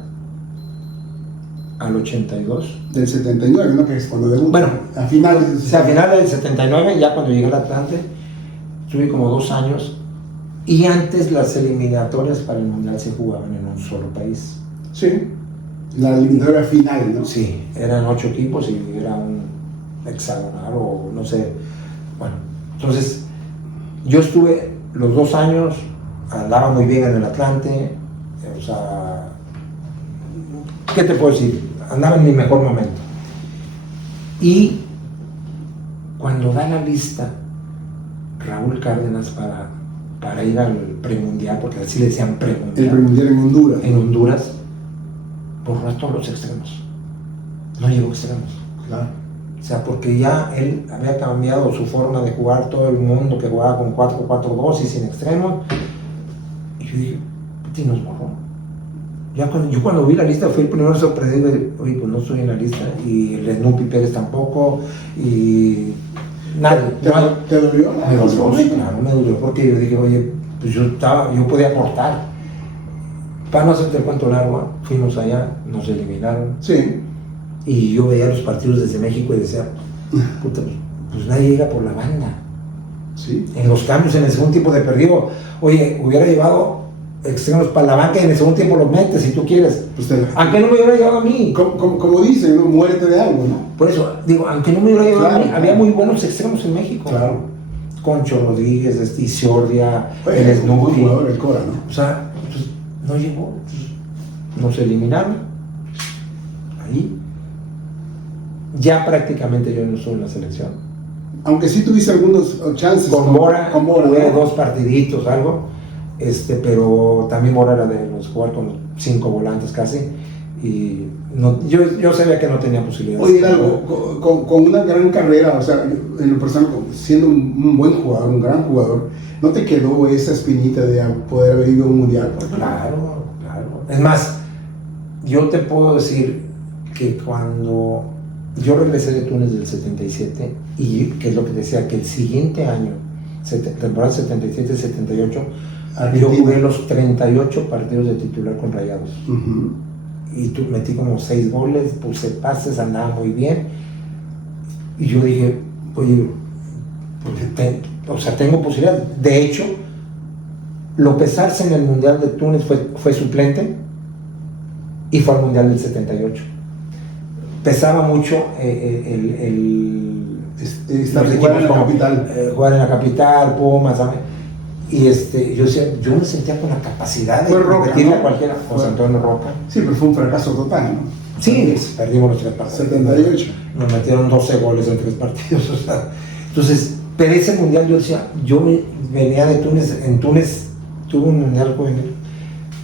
al 82. Del 79, ¿no? Que es cuando debutó. Bueno, a finales del 79. O sea, a finales del 79, ya cuando llegué al Atlante, estuve como 2 años. Y antes las eliminatorias para el Mundial se jugaban en un solo país. Sí, la eliminatoria final, ¿no? Sí, eran 8 equipos y era un hexagonal o no sé. Bueno, entonces yo estuve los 2 años, andaba muy bien en el Atlante, o sea, ¿qué te puedo decir? Andaba en mi mejor momento. Y cuando da la lista Raúl Cárdenas para ir al premundial, porque así le decían premundial. El premundial en Honduras. En Honduras, borró a todos los extremos. No llegó extremos. Claro. O sea, porque ya él había cambiado su forma de jugar, todo el mundo que jugaba con 4-4-2 y sin extremos. Y yo dije, ¿y nos borró? Yo cuando vi la lista fui el primero sorprendido de, oye, pues no estoy en la lista. Y el Snoopy Pérez tampoco. Y nadie. ¿Te dolió? Me dolió, claro, me dolió porque yo dije, oye, pues yo podía aportar. Para no hacerte el cuento largo, fuimos allá, nos eliminaron. Sí. Y yo veía los partidos desde México y decía, puta, pues nadie llega por la banda. Sí. En los cambios, en el segundo tiempo de perdido, oye, hubiera llevado extremos para la banca y en el segundo tiempo los metes si tú quieres. Pues aunque no me hubiera llevado a mí. Como dicen, ¿no? Muérete de algo, ¿no? Por eso, digo, aunque no me hubiera llevado a mí, Claro. había muy buenos extremos en México. Claro. Concho Rodríguez, Isiordia, Bueno, el un buen Snoopy. jugador, el Cora, ¿no? O sea, pues, no llegó. Nos eliminaron. Ahí. Ya prácticamente yo no estuve en la selección. Aunque sí tuviste algunos chances. Con Mora, jugué ¿no? 2 partiditos, algo. Pero también Mora era de los jugar con 5 volantes casi. Y no, yo sabía que no tenía posibilidades. Oye, algo, con una gran carrera, o sea, en lo personal, siendo un buen jugador, un gran jugador, ¿no te quedó esa espinita de poder haber ido a un mundial? Claro. Es más, yo te puedo decir que cuando yo regresé de Túnez del 77, y que es lo que decía, que el siguiente año, temporada 77-78, yo jugué los 38 partidos de titular con Rayados. Uh-huh. Y metí como 6 goles, puse pases, andaba muy bien. Y yo dije, oye, tengo posibilidad. De hecho, López Arce en el Mundial de Túnez fue suplente y fue al Mundial del 78. Pesaba mucho jugar en la capital. Jugar en la capital, Pumas, ¿sabes? Y yo decía, yo me sentía con la capacidad de competirle a cualquiera. José Antonio Roca. Sí, pero fue un fracaso total, ¿no? Sí, perdimos los 3 partidos. 78. Nos metieron 12 goles en 3 partidos. O sea, entonces, pero ese mundial yo decía, venía de Túnez. En Túnez tuve un mundial juvenil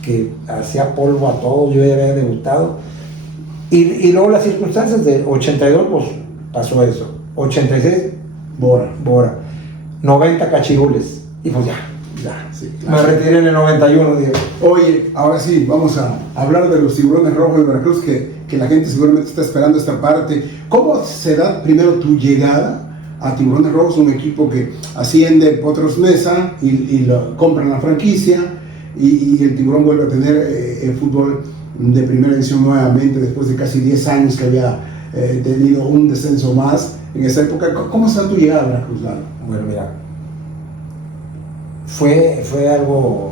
que hacía polvo a todos, yo ya había debutado. Y luego las circunstancias de 82, pues pasó eso. 86, Bora. 90 cachirules. Y pues ya. Sí, claro. Me retiré en el 91, Diego. Oye, ahora sí, vamos a hablar de los Tiburones Rojos de Veracruz, que la gente seguramente está esperando esta parte. ¿Cómo se da primero tu llegada a Tiburones Rojos, un equipo que asciende Potros Mesa y lo compran la franquicia y el Tiburón vuelve a tener el fútbol de primera división nuevamente después de casi 10 años que había tenido un descenso más en esa época? ¿Cómo se da tu llegada a Veracruz, Lalo? Bueno, mira, fue algo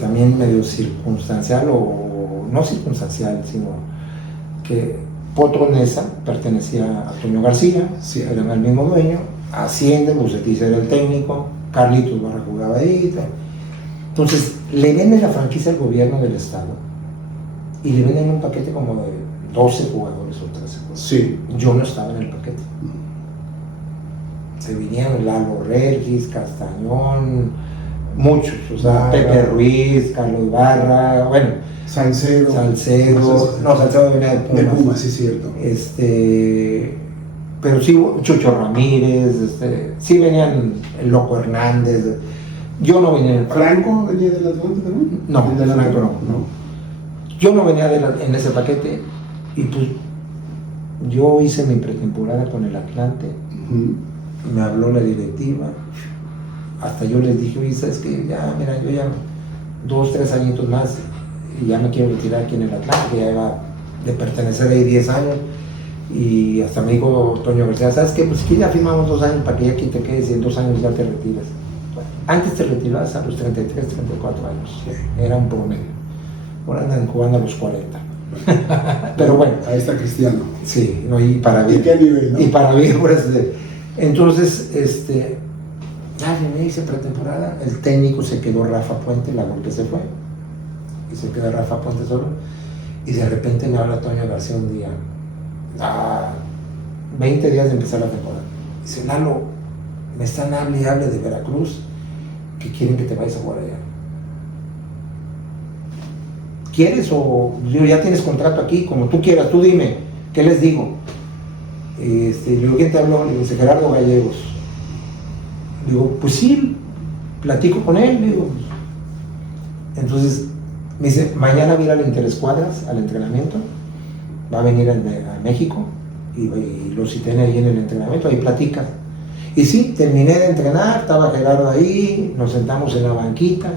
también medio circunstancial, o no circunstancial, sino que Potro Neza pertenecía a Toño García, sí, eran el mismo dueño, asciende, Bucetich era el técnico, Carlitos Barra jugaba ahí. Entonces, le venden la franquicia al gobierno del estado y le venden un paquete como de 12 jugadores o 13 jugadores. Sí. Yo no estaba en el paquete. Se vinieron Lalo Regis, Castañón, muchos, o sea, Pepe Ruiz, Carlos Ibarra, bueno, Salcedo, Salcedo venía de Pumas. De Pumas, sí, cierto. Pero sí, Chucho Ramírez, sí venían el Loco Hernández. Yo no venía en el ¿Franco venía del Atlante también? No, Franco no. Yo no venía en ese paquete y pues yo hice mi pretemporada con el Atlante. Me habló la directiva, hasta yo les dije, oye, ¿sabes qué? Ya, mira, yo ya 2, 3 añitos más y ya me quiero retirar aquí en el Atlante, ya iba de pertenecer ahí 10 años, y hasta me dijo Toño García, ¿sabes qué? Pues aquí ya firmamos 2 años para que ya aquí te quedes y en 2 años ya te retiras. Bueno, antes te retirabas a los 33, 34 años, era un promedio, ahora andan jugando a los 40. Pero bueno. Ahí está Cristiano. Sí, no, y para bien. ¿Y qué nivel, no? Y para bien, pues, entonces, ya me hice pretemporada, el técnico se quedó Rafa Puente, la golpe se fue, y se quedó Rafa Puente solo, y de repente me habla Toño García un día, a 20 días de empezar la temporada, dice, Lalo, me están hable y hable de Veracruz, que quieren que te vayas a jugar allá. ¿Quieres o ya tienes contrato aquí? Como tú quieras, tú dime, ¿qué les digo? Le digo, ¿quién te habló? Le dice, Gerardo Gallegos. Le digo, pues sí, platico con él. Le digo. Entonces me dice, mañana va a ir al Interescuadras, al entrenamiento, va a venir a México y lo cité ahí en el entrenamiento, ahí platica. Y sí, terminé de entrenar, estaba Gerardo ahí, nos sentamos en la banquita,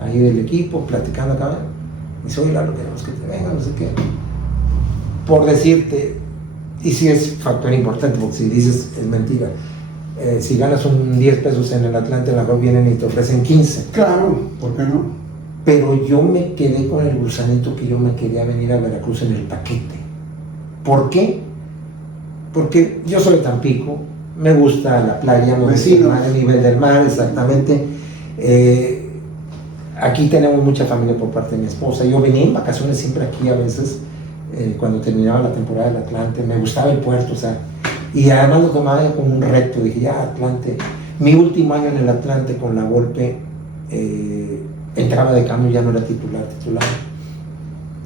ahí del equipo, platicando acá. Me dice, oye, Lalo, queremos que te venga, no sé qué. Por decirte, y sí es factor importante, porque si dices, es mentira. Si ganas un 10 pesos en el Atlante, la mejor vienen y te ofrecen 15. Claro, ¿por qué no? Pero yo me quedé con el gusanito que yo me quería venir a Veracruz en el paquete. ¿Por qué? Porque yo soy de Tampico, me gusta la playa, me gusta el nivel del mar, exactamente. Aquí tenemos mucha familia por parte de mi esposa. Yo venía en vacaciones siempre aquí a veces, cuando terminaba la temporada del Atlante. Me gustaba el puerto, o sea, y además lo tomaba como un reto. Dije, ya, Atlante. Mi último año en el Atlante con la golpe, entraba de cambio, ya no era titular.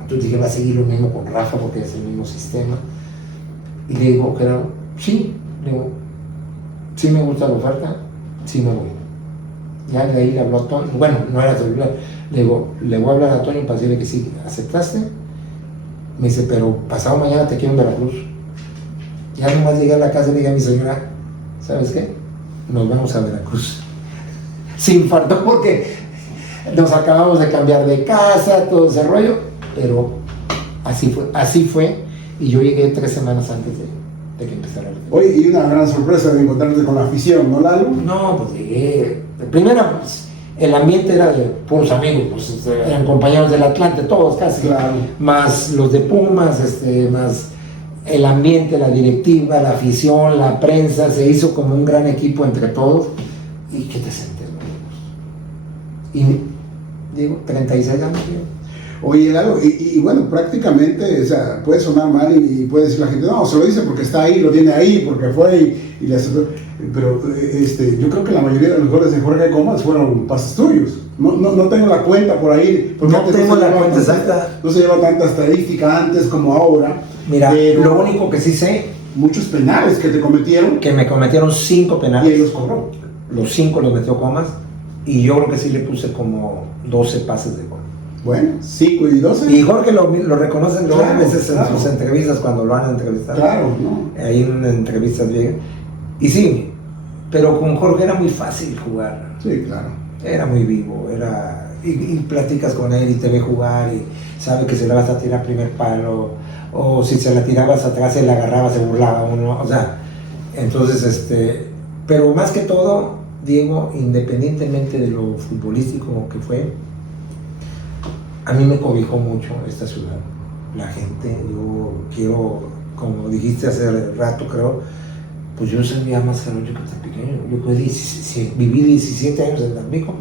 Entonces dije, va a seguir lo mismo con Rafa porque es el mismo sistema. Y le digo, Gerardo, sí, sí me gusta la oferta, sí me voy. Ya de ahí le habló a Toño, bueno, no era celular, le digo, le voy a hablar a Toño para decirle que sí, ¿aceptaste? Me dice, pero pasado mañana te quiero en Veracruz. Ya nomás llegué a la casa y le dije a mi señora, ¿sabes qué? Nos vamos a Veracruz. Se infartó porque nos acabamos de cambiar de casa, todo ese rollo, pero así fue, y yo llegué 3 semanas antes de que empezara el... Oye, y una gran sorpresa de encontrarte con la afición, ¿no, Lalo? No, pues llegué. Primero, pues, el ambiente era de puros amigos, pues eran compañeros del Atlante, todos casi. Claro. Más los de Pumas, más el ambiente, la directiva, la afición, la prensa, se hizo como un gran equipo entre todos. ¿Y qué te sientes, amigos? Y digo, 36 años, digo. Oye, Lalo, y bueno, prácticamente, o sea, puede sonar mal y puede decir la gente, no, se lo dice porque está ahí, lo tiene ahí, porque fue y le aceptó. Pero yo creo que la mayoría de los goles de Jorge Comas fueron pases tuyos. No tengo la cuenta por ahí. Porque no tengo la cuenta exacta. No se lleva tanta estadística antes como ahora. Mira, lo único que sí sé, muchos penales que te cometieron. Que me cometieron 5 penales. Y él los cobró. Los 5 los metió Comas. Y yo creo que sí le puse como 12 pases de gol. Bueno, 5 y 12. Y Jorge lo reconoce claro, veces en sus entrevistas cuando lo han entrevistado. Claro, ¿no? Ahí en entrevistas viejas. Y sí, pero con Jorge era muy fácil jugar. Sí, claro. Era muy vivo, y platicas con él y te ve jugar y sabe que se la vas a tirar primer palo, o si se la tirabas atrás, se la agarraba, se burlaba uno, o sea, entonces, pero más que todo, Diego, independientemente de lo futbolístico que fue, a mí me cobijó mucho esta ciudad, la gente. Yo quiero, como dijiste hace rato, creo, pues yo sabía más Jarocho que Tampiqueño. Yo pues, viví 17 años en Tampico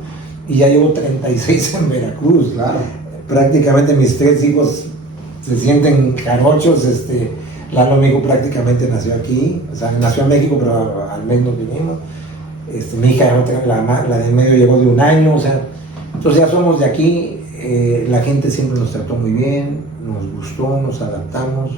y ya llevo 36 en Veracruz. Claro. Prácticamente mis 3 hijos se sienten jarochos. Lalo, mi hijo, prácticamente nació aquí, o sea, nació en México, pero al mes nos vinimos. Mi hija, la de en medio, llegó de 1 año, o sea, entonces ya somos de aquí. La gente siempre nos trató muy bien, nos gustó, nos adaptamos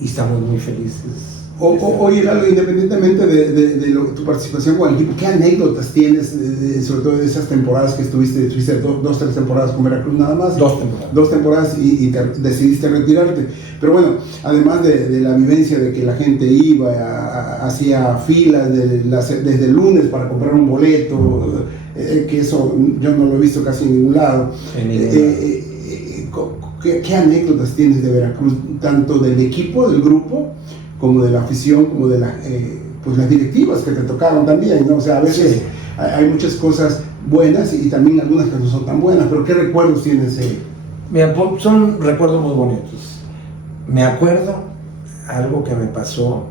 y estamos muy felices. Oye, Lalo, independientemente de tu participación con el equipo, ¿qué anécdotas tienes, sobre todo de esas temporadas que estuviste 2-3 temporadas con Veracruz nada más? 2 temporadas. 2 temporadas y decidiste retirarte. Pero bueno, además de la vivencia de que la gente iba, hacía filas desde el lunes para comprar un boleto, que eso yo no lo he visto casi en ningún lado. ¿Qué anécdotas tienes de Veracruz, tanto del equipo, del grupo, como de la afición, como de pues las directivas que te tocaron también, ¿no? O sea, a veces sí, hay muchas cosas buenas y también algunas que no son tan buenas, pero ¿qué recuerdos tienes? Mira, son recuerdos muy bonitos. Me acuerdo algo que me pasó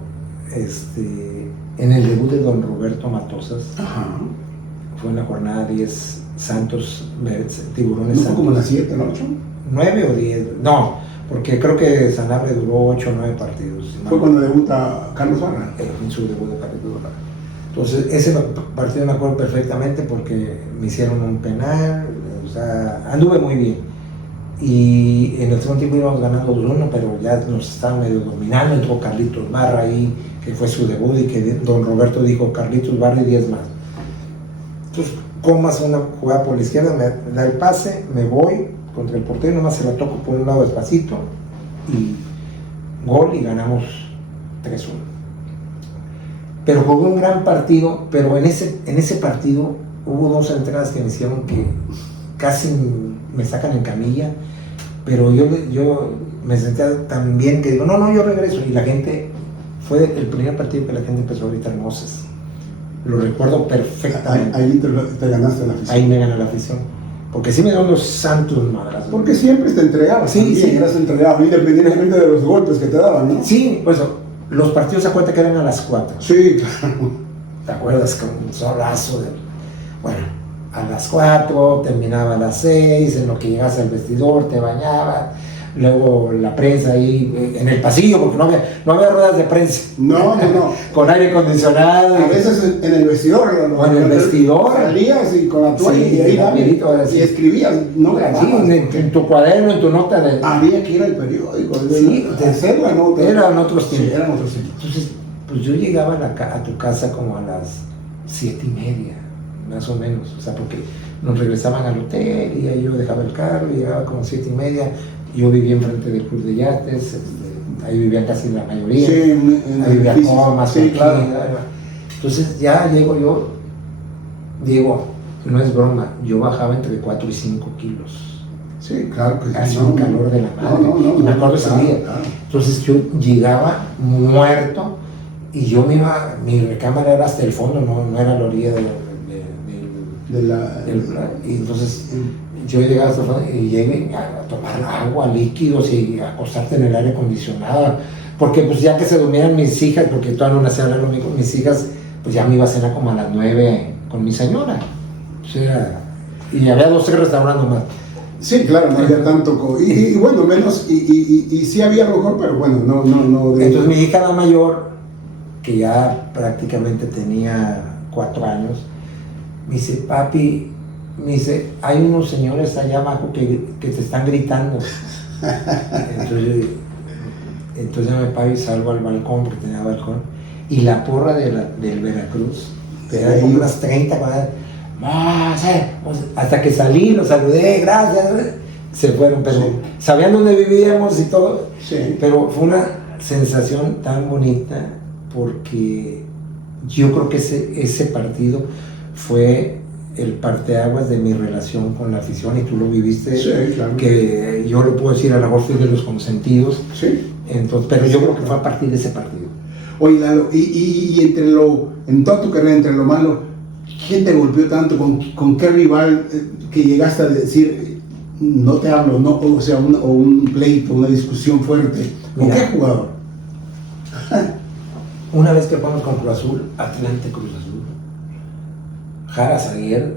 en el debut de don Roberto Matosas. Ajá. Fue en la jornada 10, Santos, Tiburones. ¿No fue como las 7, no 8? 9 o 10, no, porque creo que Sanabria duró 8 o 9 partidos. Fue cuando debuta Carlos Barra. En su debut de Carlos Barra. Entonces, ese partido me acuerdo perfectamente porque me hicieron un penal, o sea, anduve muy bien. Y en el segundo tiempo íbamos ganando 2-1, pero ya nos estaban medio dominando. Entró Carlitos Barra ahí, que fue su debut, y que don Roberto dijo: Carlitos Barra y 10 más. Entonces, Comas una jugada por la izquierda, me da el pase, me voy contra el portero, nomás se la toco por un lado despacito y gol, y ganamos 3-1. Pero jugué un gran partido, pero en ese partido hubo 2 entradas que me hicieron que casi me sacan en camilla, pero yo me sentía tan bien que digo, no, yo regreso, y la gente, fue el primer partido que la gente empezó a gritar Moses. Lo recuerdo perfectamente. Ahí te ganaste la afición. Ahí me gané la afición. Porque sí me dio unos santos madrazos. Porque siempre te entregabas. Sí, también, sí. Eras entregado, independientemente de los golpes que te daban, ¿no? Sí, pues los partidos se cuenta que eran a las 4. Sí, claro. ¿Te acuerdas? Con un solazo bueno, a las 4, terminaba a las 6, en lo que llegas al vestidor, te bañabas. Luego la prensa ahí en el pasillo, porque no había ruedas de prensa. No. Con aire acondicionado. A veces en el vestidor. O en el vestidor. Salías y con la toalla, Sí, y ahí y escribías, no grababas. Sí, en tu cuaderno, en tu nota de... Había que ir al periódico. Sí, hacer la nota. Eran otros tiempos. Sí, eran otros tiempos. Entonces, pues yo llegaba a tu casa como a las 7:30, más o menos. O sea, porque nos regresaban al hotel y ahí yo dejaba el carro y llegaba como 7:30. Yo vivía enfrente del club de yates, ahí vivían casi la mayoría. Sí, ahí vivía Comas, sí, claro. Entonces ya llego yo, Diego, no es broma, yo bajaba entre 4 y 5 kilos. Sí, claro que Casi un calor de la madre. Y me acuerdo ese día. Claro. Entonces yo llegaba muerto y yo mi recámara era hasta el fondo, no era la orilla y entonces yo llegaba hasta el fondo y llegué a tomar agua, líquidos y a acostarte en el aire acondicionado, porque pues ya que se durmieran mis hijas, porque todavía no nacía hablar conmigo, mis hijas, pues ya me iba a cenar como a las 9 con mi señora. O sea, y había 12 restaurantes más. Sí, claro, no había tanto, y bueno, menos, y sí había a lo mejor, pero bueno, no. Entonces mi hija la mayor, que ya prácticamente tenía 4 años, me dice: papi, hay unos señores allá abajo que te están gritando. Entonces yo me paro y salgo al balcón, porque tenía balcón, y la porra del Veracruz, que era como unas 30, 40, hasta que salí, los saludé, gracias, se fueron, pero sí, sabían dónde vivíamos y todo. Sí. Pero fue una sensación tan bonita, porque yo creo que ese partido fue el parteaguas de mi relación con la afición, y tú lo viviste. Sí, claro. Que yo lo puedo decir, a la voz de los consentidos. Sí. Entonces, pero yo creo que fue a partir de ese partido. Oye, Lalo, y en toda tu carrera, entre lo malo, ¿Quién te golpeó tanto? ¿Con qué rival que llegaste a decir, no te hablo, no? O sea, un pleito, una discusión fuerte. ¿Con Mira, qué jugador? una vez que jugamos con Cruz Azul, Atlante Cruz Azul, Jara Zaguer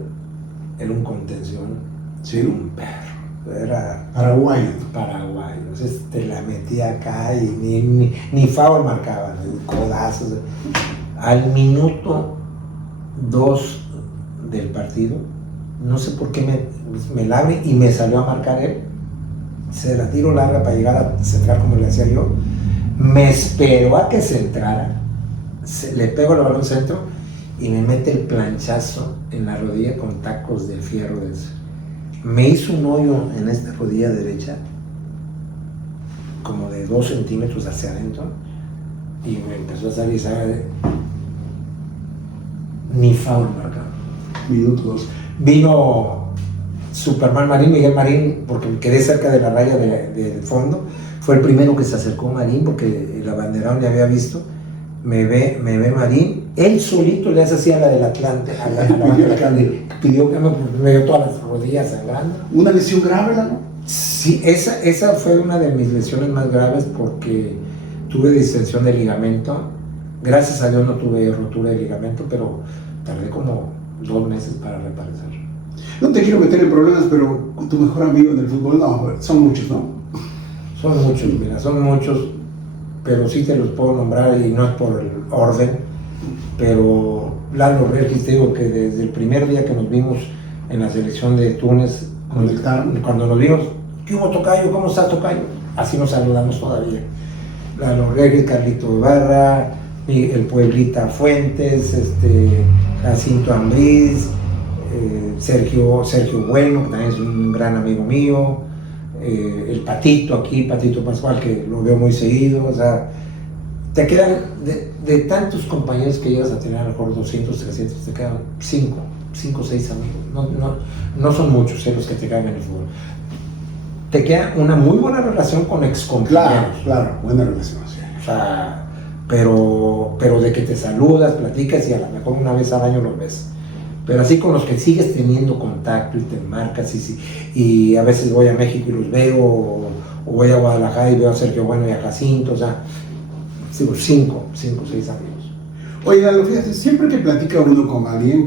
era un contención, Sí. era un perro, era Paraguayo. paraguayo, entonces te la metía acá y ni foul marcaban, ni codazos. Al minuto 2 del partido, no sé por qué me la abre y me salió a marcar él, se la tiro larga para llegar a centrar como le hacía yo, me esperó a que se entrara, le pego el balón centro y me mete el planchazo en la rodilla con tacos de fierro de eso. Me hizo un hoyo en esta rodilla derecha como de 2 centímetros hacia adentro y me empezó a salir, ¿sabe? Ni foul marcado. Minuto 2. Vino Superman Marín, Miguel Marín, porque me quedé cerca de la raya del fondo. Fue el primero que se acercó Marín, porque el abanderado le había visto. Me ve Marín, él solito le hace así a la del Atlante, pidió que me dio todas las rodillas sangrando. ¿Una lesión grave, no? Sí, esa fue una de mis lesiones más graves porque tuve distensión de ligamento. Gracias a Dios no tuve rotura de ligamento, pero tardé como 2 meses para reparar. No te quiero meter en problemas, pero tu mejor amigo en el fútbol, no, son muchos, ¿no? Son muchos, mira, son muchos, pero sí te los puedo nombrar y no es por el orden, pero Lalo Regis, te digo que desde el primer día que nos vimos en la selección de Túnez, cuando nos vimos, ¿qué hubo, tocayo? ¿Cómo estás, tocayo? Así nos saludamos todavía. Lalo Regis, Carlito Ibarra, el Pueblita Fuentes, Jacinto Ambriz, Sergio Bueno, que también es un gran amigo mío, el Patito aquí, Patito Pascual, que lo veo muy seguido. O sea, te quedan, de tantos compañeros que llegas a tener, a lo mejor 200, 300, te quedan 5 o 6 amigos. No son muchos los que te quedan en el fútbol. Te queda una muy buena relación con excompañeros. Claro, buena relación, sí. O sea, pero de que te saludas, platicas y a lo mejor una vez al año los ves. Pero así con los que sigues teniendo contacto y te marcas y a veces voy a México y los veo, o voy a Guadalajara y veo a Sergio Bueno y a Jacinto, o sea, 5 o 6 amigos. Oye, Lalo, fíjate, siempre que platica uno con alguien,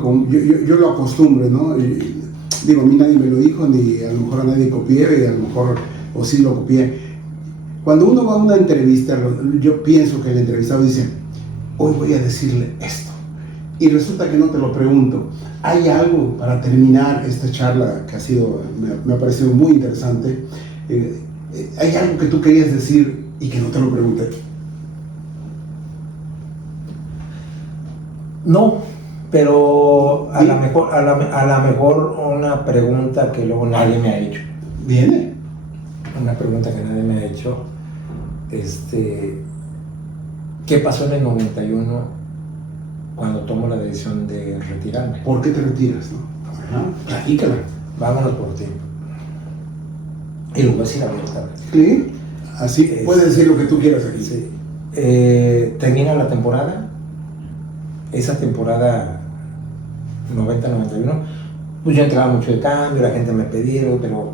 yo lo acostumbro, ¿no? Y, digo, a mí nadie me lo dijo, ni a lo mejor a nadie copié, y a lo mejor, o sí lo copié. Cuando uno va a una entrevista, yo pienso que el entrevistado dice, hoy voy a decirle esto. Y resulta que no te lo pregunto. ¿Hay algo para terminar esta charla que me ha parecido muy interesante? ¿Hay algo que tú querías decir y que no te lo pregunté? No, pero a la mejor una pregunta que luego nadie me ha hecho. ¿Viene? Una pregunta que nadie me ha hecho. ¿Qué pasó en el 91 cuando tomo la decisión de retirarme? ¿Por qué te retiras, no? Ajá, platícala. Vámonos por tiempo. Y lo voy a decir abiertamente. ¿Sí? Así puedes decir lo que tú quieras aquí. Sí. Termina la temporada. Esa temporada 90-91, pues yo entraba mucho de cambio, la gente me pedía, pero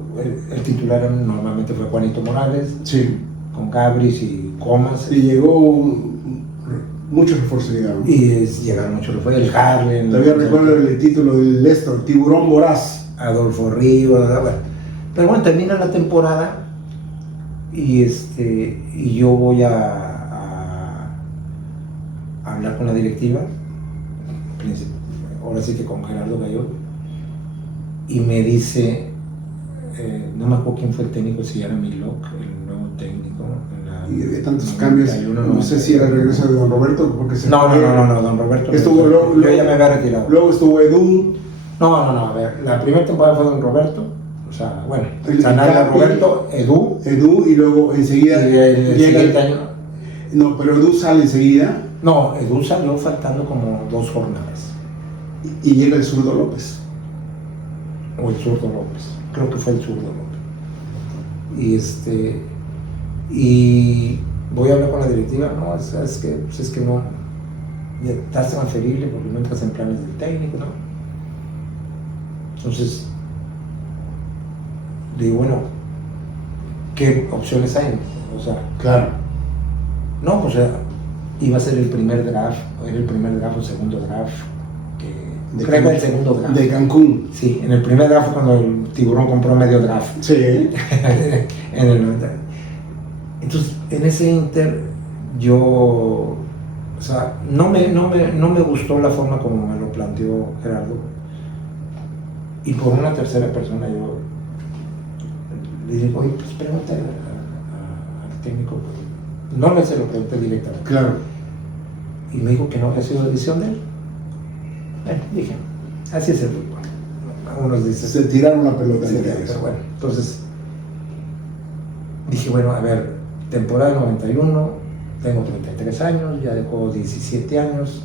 el titular normalmente fue Juanito Morales, Sí. con Cabris y Comas. Y llegó muchos refuerzos, llegaron. Y llegaron muchos refuerzos, el Harlem. Todavía recuerdo el título del Leicester, Tiburón Voraz. Adolfo Ríos, bueno. Pero bueno, termina la temporada y yo voy a hablar con la directiva, ahora sí que con Gerardo Gayol, y me dice, no me acuerdo quién fue el técnico, si era Milok, el nuevo técnico. Y de tantos cambios, no sé si era el regreso de Don Roberto, porque No, Don Roberto. Estuvo, yo ya me había retirado. Luego estuvo Edu. No, a ver, la primera temporada fue Don Roberto, o sea, bueno, Canal Roberto, Edu, y luego enseguida y el siguiente año. No, pero Edu sale enseguida. No, Edu salió faltando como 2 jornadas. Y llega el Zurdo López. O el Zurdo López, creo que fue el Zurdo López. Y voy a hablar con la directiva, no, es que no, ya estás transferible porque no entras en planes del técnico, ¿no? Entonces, digo, bueno, ¿qué opciones hay? O sea, Claro. no, pues iba a ser el primer draft, o era el primer draft o el segundo draft, creo que era el segundo draft. De Cancún. Sí, en el primer draft fue cuando el Tiburón compró medio draft. Sí. En el 90. Entonces, en ese inter, yo, o sea, no me gustó la forma como me lo planteó Gerardo. Y por una tercera persona yo le digo, oye, pues pregúntale al técnico. No me se lo pregunté directamente. Claro. Y me dijo que no había sido decisión de él. Bueno, dije, así es el fútbol. Unos dicen. Se tiraron la pelota en la Pero cabeza. bueno, entonces dije, bueno, a ver, temporada 91, tengo 33 años, ya dejó 17 años.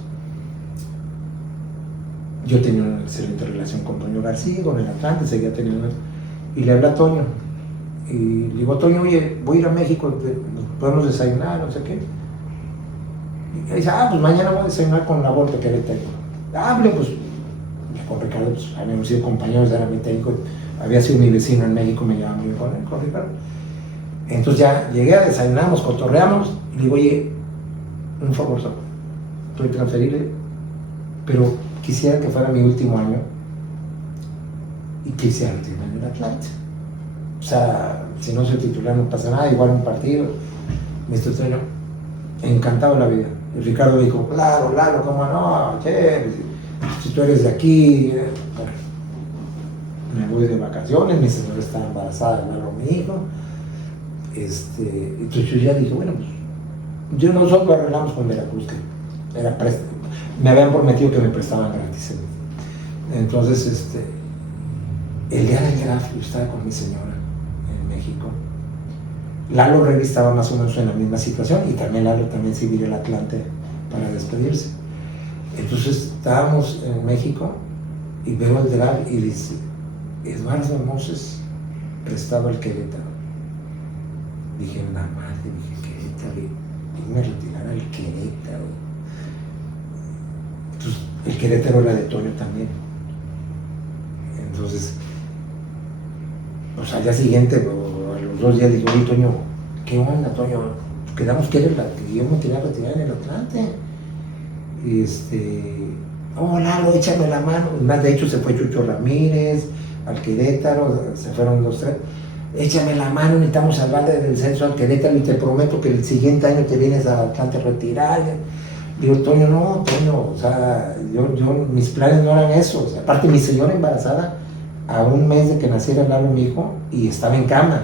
Yo tenía una excelente relación con Toño García, con el Atlante, seguía teniendo. Y le hablé a Toño. Y le digo a Toño, oye, voy a ir a México, podemos desayunar, no sé qué. Y dice, pues mañana voy a desayunar con la Volpe, que era el técnico. Hable, pues, con Ricardo, pues habíamos sido compañeros, era mi técnico, había sido mi vecino en México, me llevaba muy bien con Ricardo. Entonces ya llegué, desayunamos, cotorreamos, y le digo, oye, un favor, estoy transferible, pero quisiera que fuera mi último año y quisiera retirarme en el Atlante. O sea, si no soy titular no pasa nada, igual un partido. Me estoy encantado de la vida. Y Ricardo dijo, claro, cómo no, che, si tú eres de aquí, bueno, me voy de vacaciones, mi señora está embarazada de Lalo, mi hijo. Entonces yo ya dije, bueno, pues nosotros lo arreglamos con Veracruz, que era préstamo. Me habían prometido que me prestaban gratis. Entonces, el día del draft yo estaba con mi señora en México. Lalo Rey estaba más o menos en la misma situación y también Lalo también se iba al Atlante para despedirse. Entonces estábamos en México y veo el draft y dice, Eduardo Moses prestado al Querétaro. Dije, la madre, dije, Querétaro, y me retirara al Querétaro. Entonces, el Querétaro era de Toño también. Entonces, pues al día siguiente, a los 2 días, dije, oye, Toño, ¿qué onda, Toño? Quedamos que yo me quería retirar en el Atlante. Lalo, échame la mano. Más de hecho, se fue Chucho Ramírez al Querétaro, se fueron 2, 3. Échame la mano, necesitamos salvar del descenso al Querétaro y te prometo que el siguiente año te vienes a Atlante a retirar. Digo, Toño, no, Toño, o sea, mis planes no eran esos. Aparte, mi señora embarazada, a un mes de que naciera Lalo, mi hijo, y estaba en cama,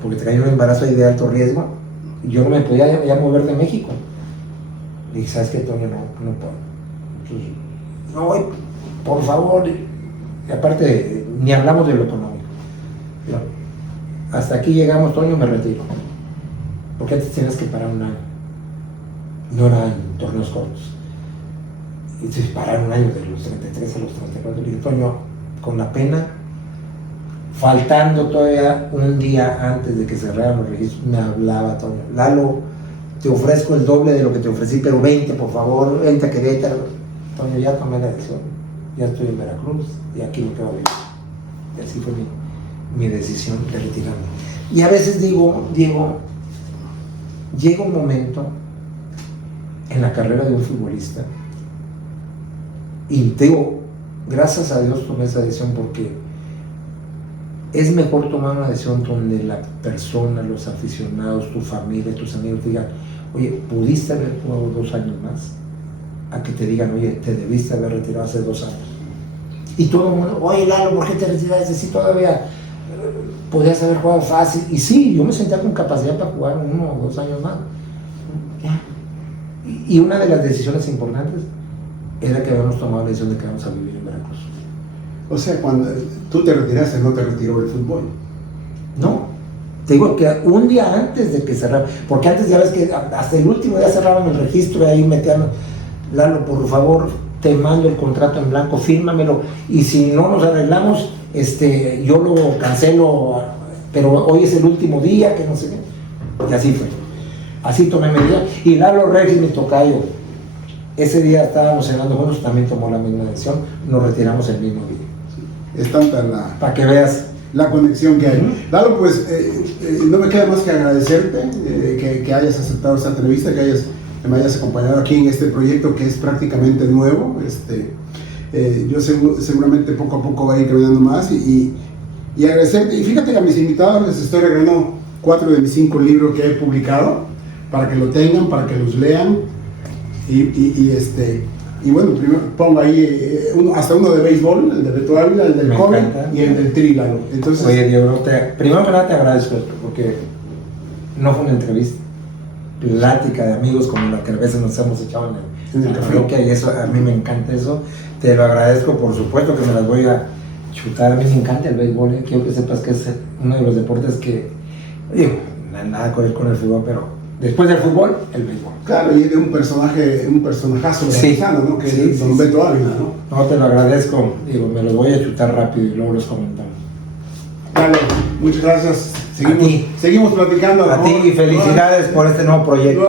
porque traía un embarazo ahí de alto riesgo, y yo no me podía ya mover de México. Le dije, ¿sabes qué, Toño? No puedo. Entonces, no, por favor. Y aparte, ni hablamos de lo económico. Hasta aquí llegamos, Toño, me retiro. Porque antes tenías que parar un año. No eran torneos cortos. Y entonces parar un año de los 33 a los 34. Le dije, Toño, con la pena, faltando todavía un día antes de que cerraran los registros, me hablaba Toño, Lalo, te ofrezco el doble de lo que te ofrecí, pero 20, por favor, vente a Querétaro. Toño, ya tomé la decisión, ya estoy en Veracruz y aquí me quedo a vivir. Y así fue mi decisión de retirarme. Y a veces digo, Diego, llega un momento en la carrera de un futbolista y te digo, gracias a Dios tomé esa decisión porque es mejor tomar una decisión donde la persona, los aficionados, tu familia, tus amigos te digan, oye, pudiste haber jugado 2 años más, a que te digan, oye, te debiste haber retirado hace 2 años. Y todo el mundo, oye, Lalo, ¿por qué te retiraste? Sí, todavía podías haber jugado fácil. Y sí, yo me sentía con capacidad para jugar 1 o 2 años más. Ya. Y una de las decisiones importantes era que habíamos tomado la decisión de que íbamos a vivir en Veracruz. O sea, cuando tú te retiraste, no te retiró el fútbol. No, te digo que un día antes de que cerraran, porque antes ya ves que hasta el último día cerraban el registro y ahí metían, Lalo, por favor, te mando el contrato en blanco, fírmamelo, y si no nos arreglamos, yo lo cancelo, pero hoy es el último día, que no sé qué. Y así fue. Así tomé medida. Y Lalo Reyes, mi tocayo, ese día estábamos cenando juntos, también tomó la misma decisión, nos retiramos el mismo día. Es tanta Para que veas. la conexión que hay. Uh-huh. Lalo, pues no me queda más que agradecerte que hayas aceptado esta entrevista, que me hayas acompañado aquí en este proyecto que es prácticamente nuevo. Yo seguramente poco a poco va a ir caminando más y agradecerte. Y fíjate que a mis invitados les estoy regalando 4 de mis 5 libros que he publicado para que lo tengan, para que los lean. Y bueno, primero pongo ahí hasta uno de béisbol, el de Beto Ávila, el del cómic y el del Trílalo. Entonces, oye, Diego, primero que nada te agradezco esto, porque no fue una entrevista, plática de amigos como la que a veces nos hemos echado en el café, y eso, a mí me encanta eso. Te lo agradezco, por supuesto que me las voy a chutar. A mí me encanta el béisbol, quiero que sepas que es uno de los deportes que, digo, nada que ver con el fútbol, pero después del fútbol, el béisbol. Claro, y de un personajazo mexicano, ¿no? Que es Don Beto Ávila, ¿no? No, te lo agradezco, digo, me los voy a chutar rápido y luego los comentamos. Dale, muchas gracias. Seguimos platicando. A ti, y felicidades por este nuevo proyecto.